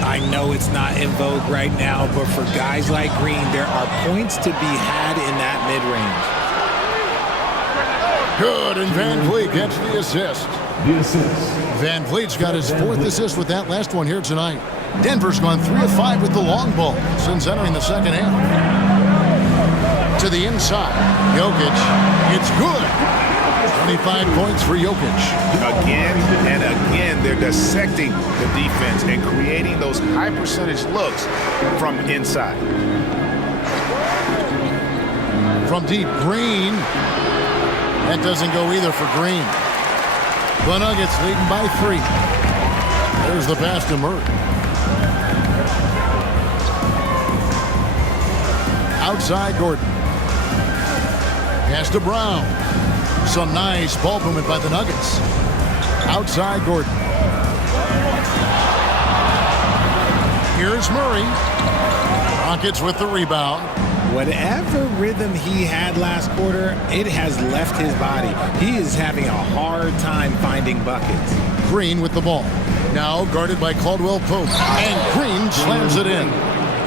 I know it's not in vogue right now, but for guys like Green, there are points to be had in that mid-range. Good, and Van Vliet gets the assist. Van Vliet's got his 4th assist with that last one here tonight. Denver's gone 3 of 5 with the long ball since entering the second half. To the inside, Jokic. It's good. 25 points for Jokic. Again and again, they're dissecting the defense and creating those high percentage looks from inside. From deep, Green. That doesn't go either for Green. The Nuggets leading by 3. There's the pass to Murray. Outside Gordon. Pass to Brown. Some nice ball movement by the Nuggets. Outside Gordon. Here's Murray. Rockets with the rebound. Whatever rhythm he had last quarter, it has left his body. He is having a hard time finding buckets. Green with the ball. Now guarded by Caldwell Pope. And Green slams it in.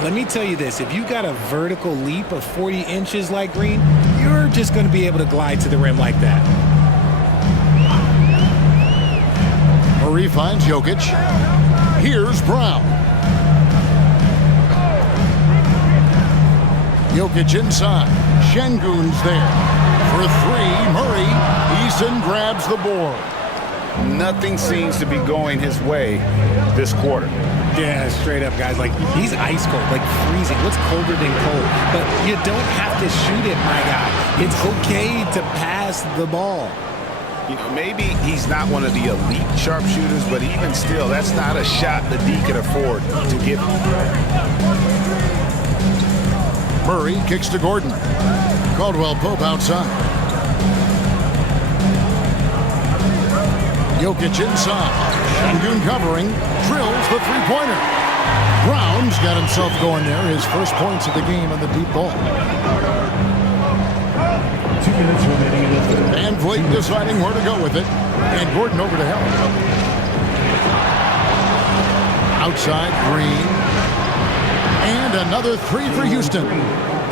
Let me tell you this, if you got a vertical leap of 40 inches like Green, you're just going to be able to glide to the rim like that. Murray finds Jokic. Here's Brown. Jokic inside. Şengün's there. For 3, Murray. Eason grabs the board. nothing seems to be going his way this quarter. Yeah, straight up, guys. Like, he's ice cold, like freezing. What's colder than cold? But you don't have to shoot it, my guy. It's okay to pass the ball. You know, maybe he's not one of the elite sharpshooters, but even still, that's not a shot that D can afford to give. Murray kicks to Gordon. Caldwell Pope outside. Jokic inside. Şengün covering. Drills the three-pointer. Brown's got himself going there. His first points of the game on the deep ball. 2 minutes remaining in the third. Van Vliet deciding where to go with it. And Gordon over to help. Outside, Green. And another three for Houston.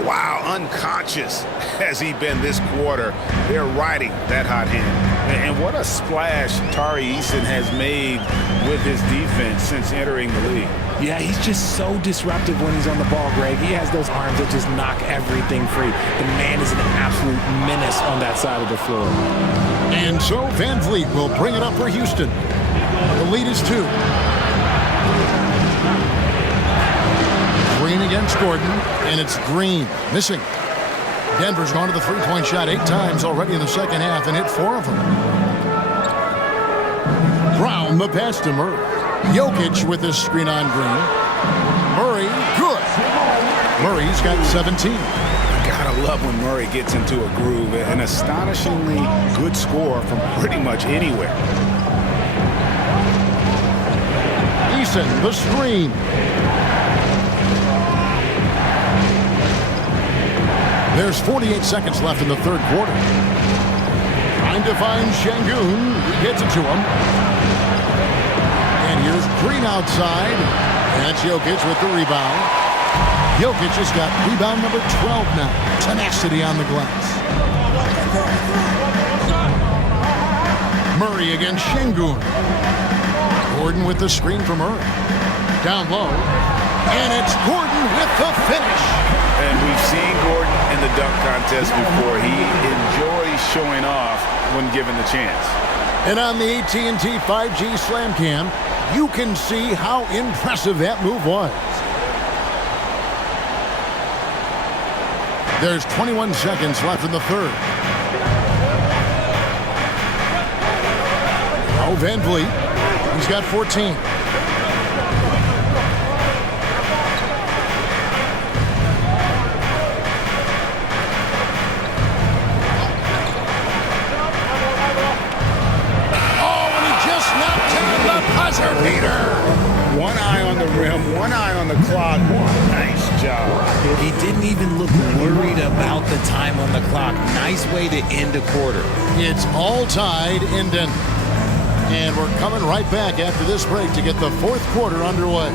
Wow, unconscious has he been this quarter. They're riding that hot hand. And what a splash Tari Eason has made with his defense since entering the league. Yeah, he's just so disruptive when he's on the ball, Greg. He has those arms that just knock everything free. The man is an absolute menace on that side of the floor. And so Van Vliet will bring it up for Houston. The lead is 2. Green against Gordon, and it's Green missing. Denver's gone to the three-point shot 8 times already in the second half and hit 4 of them. Brown the pass to Murray. Jokic with his screen on Green. Murray, good. Murray's got 17. Gotta love when Murray gets into a groove. An astonishingly good score from pretty much anywhere. Eason, the screen. There's 48 seconds left in the third quarter. Trying to find Şengün. He gets it to him. And here's Green outside. And that's Jokic with the rebound. Jokic has got rebound number 12 now. Tenacity on the glass. Murray against Şengün. Gordon with the screen from Murray. Down low. And it's Gordon with the finish. And we've seen Gordon in the dunk contest before. He enjoys showing off when given the chance. And on the AT&T 5G Slam Cam, you can see how impressive that move was. There's 21 seconds left in the third. Oh, Van Vliet. He's got 14. One eye on the rim, one eye on the clock. Nice job. He didn't even look worried about the time on the clock. Nice way to end a quarter. It's all tied in Denver. And we're coming right back after this break to get the fourth quarter underway.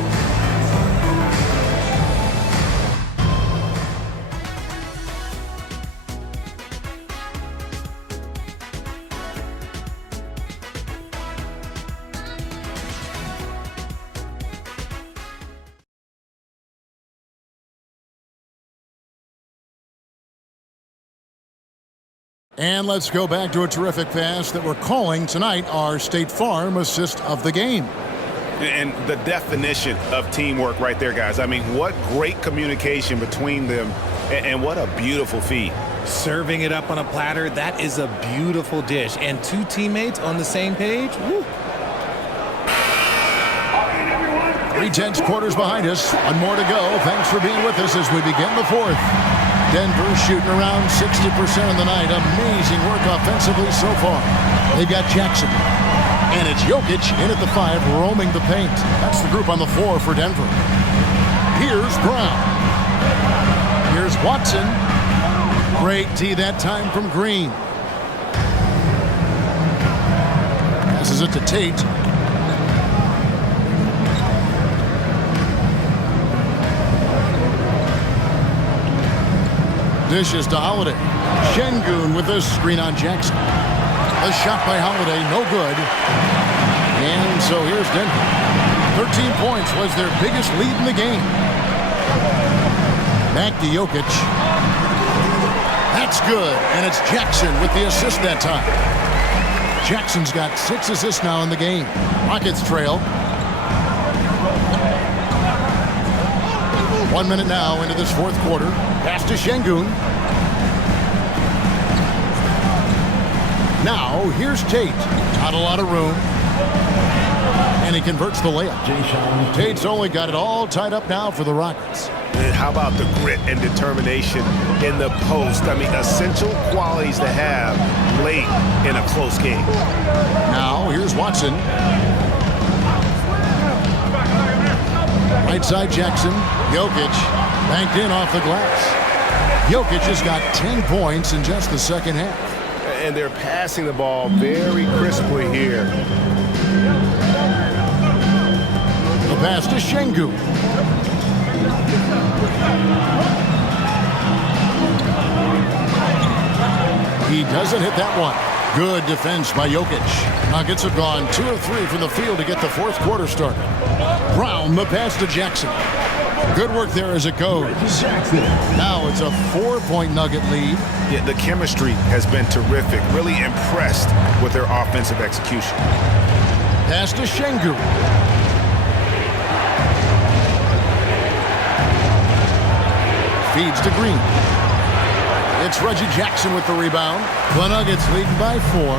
And let's go back to a terrific pass that we're calling tonight our State Farm assist of the game. And the definition of teamwork right there, guys. I mean, what great communication between them, and what a beautiful feed. Serving it up on a platter, that is a beautiful dish. And 2 teammates on the same page, woo. 3/10 quarters behind us. One more to go. Thanks for being with us as we begin the fourth. Denver shooting around 60% of the night. Amazing work offensively so far. They've got Jackson. And it's Jokic in at the 5, roaming the paint. That's the group on the floor for Denver. Here's Brown. Here's Watson. Great D that time from Green. Passes it to Tate. Dishes to Holiday. Şengün with a screen on Jackson. A shot by Holiday, no good. And so here's Denver. 13 points was their biggest lead in the game. Back to Jokic. That's good, and it's Jackson with the assist that time. Jackson's got 6 assists now in the game. Rockets trail. 1 minute now into this fourth quarter. Pass to Şengün. Now, here's Tate. Not a lot of room. And he converts the layup. Tate's only got it all tied up now for the Rockets. And how about the grit and determination in the post? I mean, essential qualities to have late in a close game. Now, here's Watson. Right side Jackson. Jokic banked in off the glass. Jokic has got 10 points in just the second half. And they're passing the ball very crisply here. The pass to Şengün. He doesn't hit that one. Good defense by Jokic. Nuggets have gone 2 of 3 from the field to get the fourth quarter started. Brown, the pass to Jackson. Good work there as it goes. Now it's a 4-point Nugget lead. Yeah, the chemistry has been terrific. Really impressed with their offensive execution. Pass to Şengün. Feeds to Green. It's Reggie Jackson with the rebound. The Nuggets leading by 4.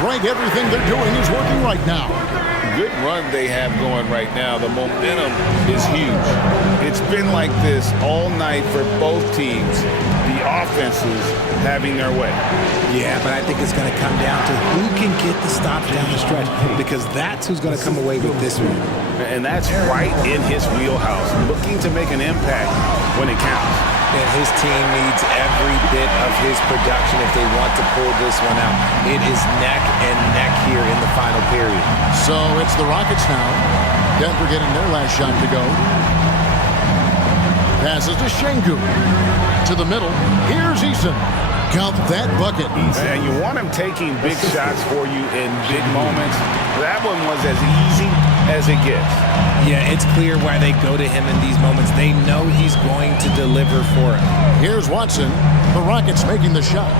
Greg, everything they're doing is working right now. Good run they have going right now. The momentum is huge. It's been like this all night for both teams. The offenses having their way. Yeah, but I think it's going to come down to who can get the stops down the stretch, because that's who's going to come away with this one. And that's right in his wheelhouse, looking to make an impact when it counts. And his team needs every bit of his production if they want to pull this one out. It is neck and neck here in the final period. So it's the Rockets now. Denver getting their last shot to go. Passes to Şengün. To the middle. Here's Eason. Count that bucket. And you want him taking big shots for you in big moments. That one was as easy as it gets. Yeah, it's clear why they go to him in these moments. They know he's going to deliver for it. Here's Watson. The Rockets making the shot.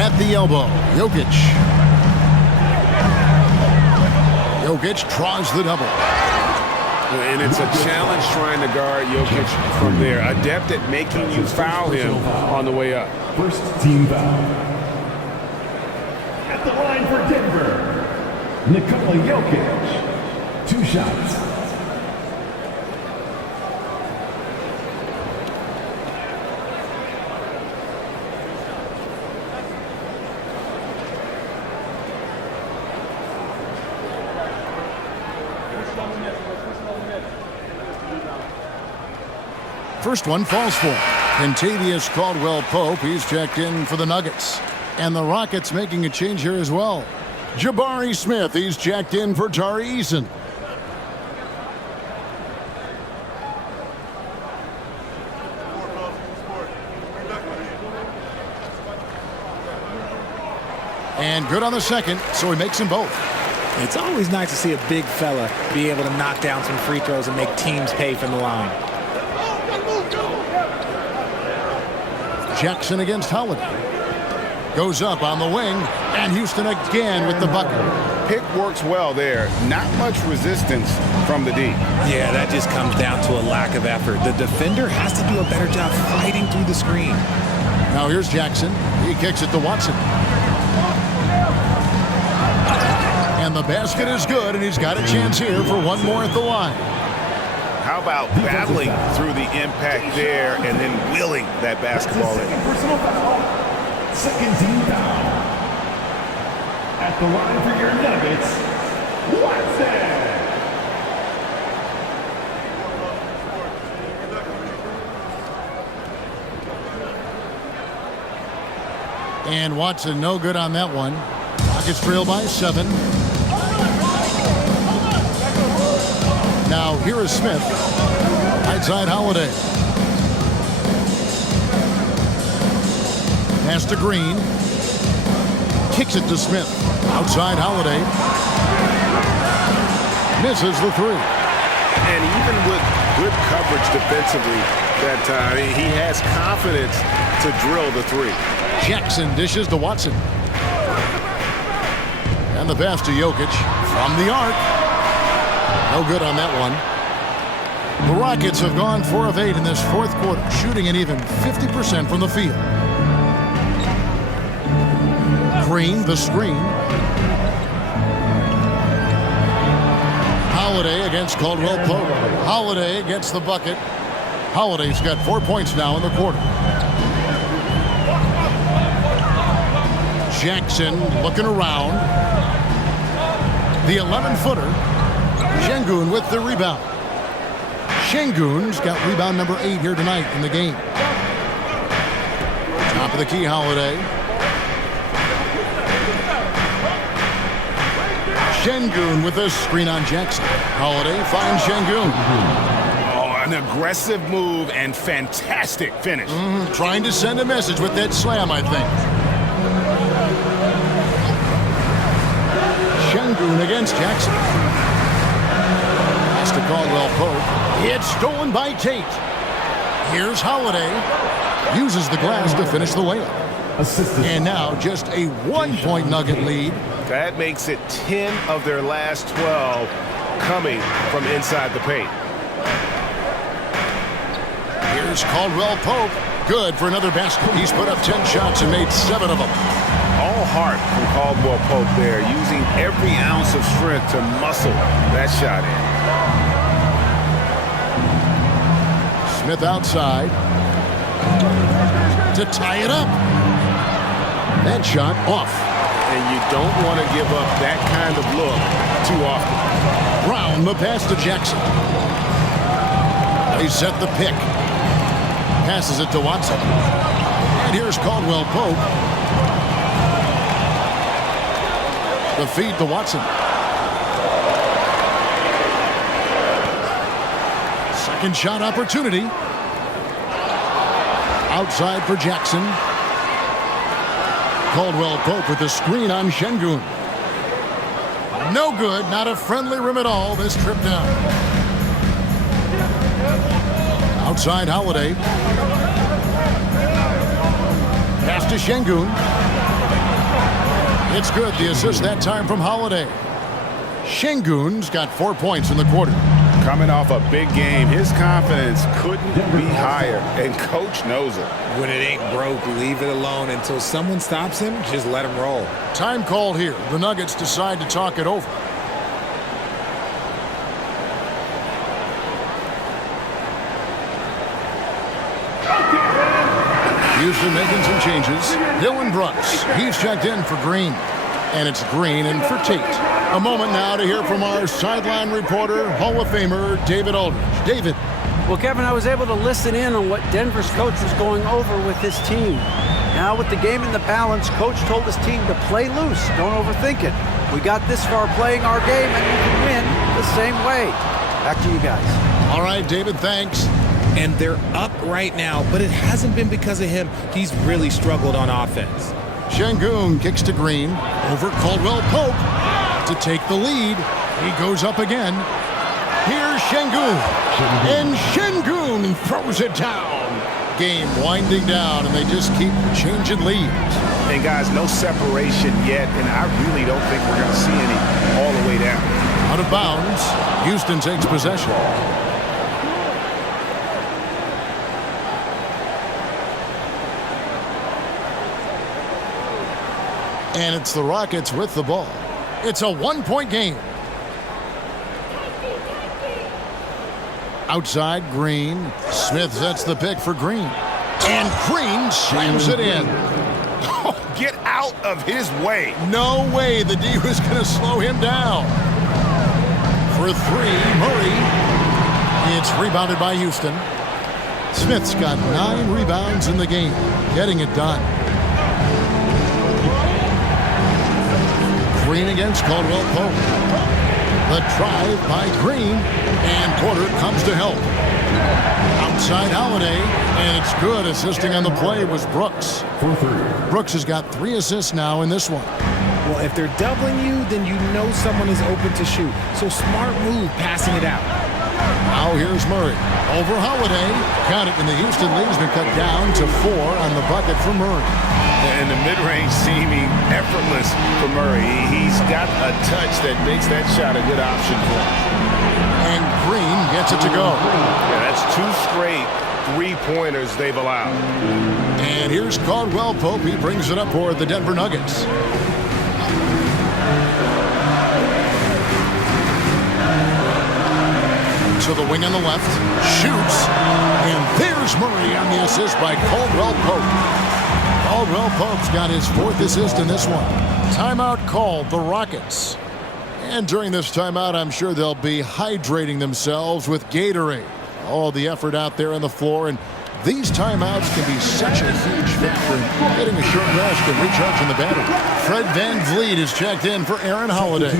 At the elbow, Jokic. Jokic draws the double. And it's a challenge trying to guard Jokic from there. Adept at making you foul him on the way up. First team foul. At the line for Denver, Nikola Jokic. 2 shots. First one falls for Kentavious Caldwell-Pope. He's checked in for the Nuggets. And the Rockets making a change here as well. Jabari Smith, he's checked in for Tari Eason. And good on the second, so he makes them both. It's always nice to see a big fella be able to knock down some free throws and make teams pay from the line. Jackson against Holiday. Goes up on the wing, and Houston again with the bucket. Pick works well there. Not much resistance from the D. Yeah, that just comes down to a lack of effort. The defender has to do a better job fighting through the screen. Now here's Jackson. He kicks it to Watson. And the basket is good, and he's got a chance here for one more at the line. How about battling through the impact there and then wheeling that basketball in? Personal foul. Second team foul. At the line for your Nuggets, Watson. And Watson no good on that one. Rockets trail by 7. Now here is Smith. Right side Holiday. Pass to Green. Kicks it to Smith. Outside Holiday. Misses the 3. And even with good coverage defensively that time, he has confidence to drill the 3. Jackson dishes to Watson. And the pass to Jokic from the arc. No good on that one. The Rockets have gone 4 of 8 in this fourth quarter, shooting an even 50% from the field. Green, the screen. Holiday against Caldwell Pope. Holiday gets the bucket. Holiday's got 4 points now in the quarter. Jackson looking around. The 11-footer. Şengün with the rebound. Şengün's got rebound number 8 here tonight in the game. Top of the key, Holiday. Şengün with a screen on Jackson. Holiday finds Şengün. Oh, an aggressive move and fantastic finish. Trying to send a message with that slam, I think. Şengün against Jackson. Pass to Caldwell Pope. It's stolen by Tate. Here's Holiday. Uses the glass to finish the layup. And now just a 1-point Nugget lead. That makes it 10 of their last 12 coming from inside the paint. Here's Caldwell Pope. Good for another basket. He's put up 10 shots and made 7 of them. All heart from Caldwell Pope there, using every ounce of strength to muscle that shot in. Smith outside to tie it up. That shot off. And you don't want to give up that kind of look too often. Brown, the pass to Jackson. They set the pick. Passes it to Watson. And here's Caldwell Pope. The feed to Watson. Second shot opportunity. Outside for Jackson. Caldwell Pope with the screen on Şengün. No good, not a friendly rim at all this trip down. Outside Holiday. Pass to Şengün. It's good, the assist that time from Holiday. Şengün's got 4 points in the quarter. Coming off a big game, his confidence couldn't be higher, and coach knows it. When it ain't broke, leave it alone until someone stops him. Just let him roll. Time called here. The Nuggets decide to talk it over. Houston making some changes. Dylan Brooks, he's checked in for Green. And it's Green in for Tate. A moment now to hear from our sideline reporter, Hall of Famer David Aldridge. David. Well, Kevin, I was able to listen in on what Denver's coach was going over with his team. Now with the game in the balance, coach told his team to play loose. Don't overthink it. We got this far playing our game, and we can win the same way. Back to you guys. All right, David, thanks. And they're up right now, but it hasn't been because of him. He's really struggled on offense. Şengün kicks to Green over Caldwell Pope to take the lead. He goes up again. Here's Şengün. And Şengün throws it down. Game winding down, and they just keep changing leads. And guys, no separation yet, and I really don't think we're going to see any all the way down. Out of bounds. Houston takes possession. And it's the Rockets with the ball. It's a 1-point game. Outside, Green. Smith sets the pick for Green. And Green slams it in. Oh, get out of his way. No way the D was going to slow him down. For 3, Murray. It's rebounded by Houston. Smith's got 9 rebounds in the game, getting it done. Green against Caldwell Pope. The drive by Green, and Porter comes to help. Outside Holiday, and it's good. Assisting on the play was Brooks. Brooks has got 3 assists now in this one. Well, if they're doubling you, then you know someone is open to shoot. So smart move passing it out. Now here's Murray. Over Holiday. Count it, and the Houston lead's been cut down to 4 on the bucket for Murray. And the mid-range seeming effortless for Murray. He's got a touch that makes that shot a good option for him. And Green gets it to go. Yeah, that's 2 straight three-pointers they've allowed. And here's Caldwell Pope. He brings it up for the Denver Nuggets. To the wing on the left. Shoots. And there's Murray on the assist by Caldwell Pope. Caldwell Pope's got his 4th assist in this one. Timeout called, the Rockets. And during this timeout, I'm sure they'll be hydrating themselves with Gatorade. All the effort out there on the floor, and these timeouts can be such a huge factor in getting a short rest and recharging the battery. Fred VanVleet is checked in for Aaron Holiday.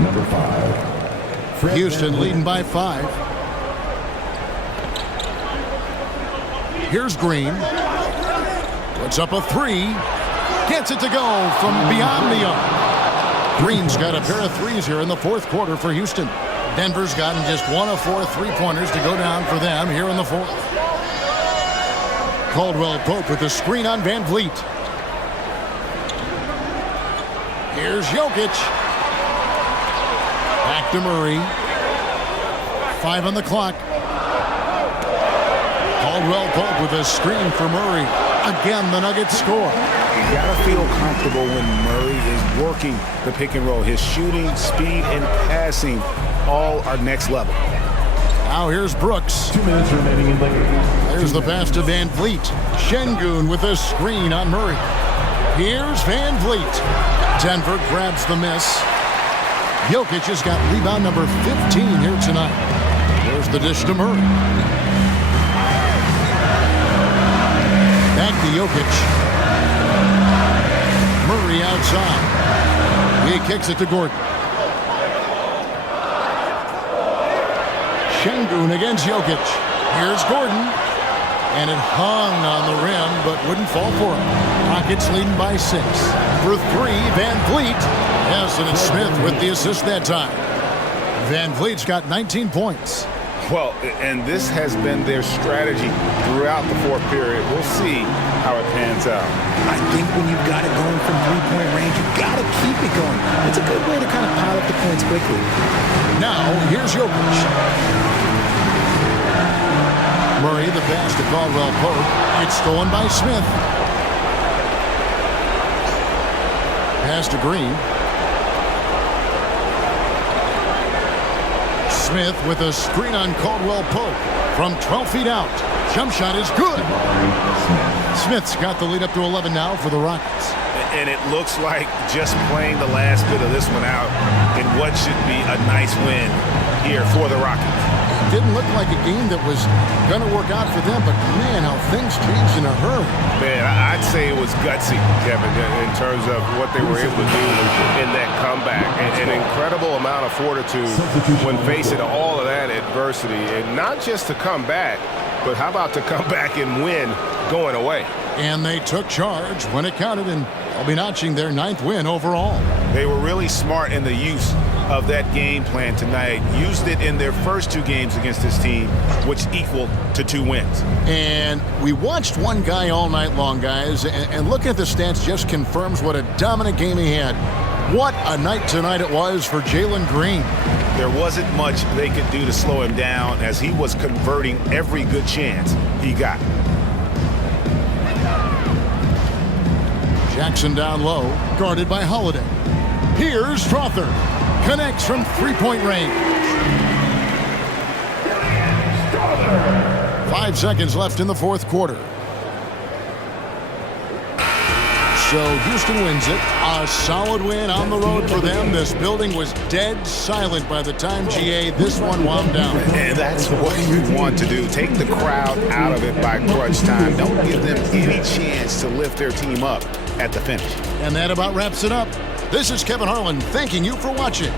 Number 5. Houston leading by 5. Here's Green. Puts up a 3. Gets it to go from beyond the arc. Green's got a pair of 3s here in the 4th quarter for Houston. Denver's gotten just 1 of 4 3-pointers to go down for them here in the 4th. Caldwell Pope with the screen on VanVleet. Here's Jokic. Back to Murray. 5 on the clock. Caldwell Pope with a screen for Murray. Again, the Nuggets score. You gotta feel comfortable when Murray is working the pick and roll. His shooting, speed, and passing all are next level. Now here's Brooks. 2 minutes remaining in the game. There's the pass to VanVleet. Şengün with a screen on Murray. Here's VanVleet. Denver grabs the miss. Jokic has got rebound number 15 here tonight. There's the dish to Murray. Back to Jokic. Murray outside. He kicks it to Gordon. Şengün against Jokic. Here's Gordon. And it hung on the rim, but wouldn't fall for him. Rockets leading by 6. For 3, VanVleet. Yes, and it's Smith with the assist that time. VanVleet's got 19 points. Well, and this has been their strategy throughout the 4th period. We'll see how it pans out. I think when you've got it going from 3-point range, you've got to keep it going. It's a good way to kind of pile up the points quickly. Now, here's Jokic. Murray, the pass to Caldwell Pope. It's stolen by Smith. Pass to Green. Smith with a screen on Caldwell Pope from 12 feet out. Jump shot is good. Smith's got the lead up to 11 now for the Rockets. And it looks like just playing the last bit of this one out in what should be a nice win here for the Rockets. It didn't look like a game that was going to work out for them, but man, how things changed in a hurry. Man, I'd say it was gutsy, Kevin, in terms of what they were able to do in that comeback. An incredible amount of fortitude when facing all of that adversity. And not just to come back, but how about to come back and win going away? And they took charge when it counted, and they'll be notching their 9th win overall. They were really smart in the use of that game plan tonight. Used it in their first 2 games against this team, which equal to 2 wins. And we watched one guy all night long, guys, and looking at the stats just confirms what a dominant game he had. What a night tonight it was for Jalen Green. There wasn't much they could do to slow him down as he was converting every good chance he got. Jackson down low, guarded by Holiday. Here's Strother. Connects from 3-point range. 5 seconds left in the 4th quarter. So Houston wins it. A solid win on the road for them. This building was dead silent by the time, GA, this one wound down. And that's what you want to do. Take the crowd out of it by crunch time. Don't give them any chance to lift their team up at the finish. And that about wraps it up. This is Kevin Harlan thanking you for watching.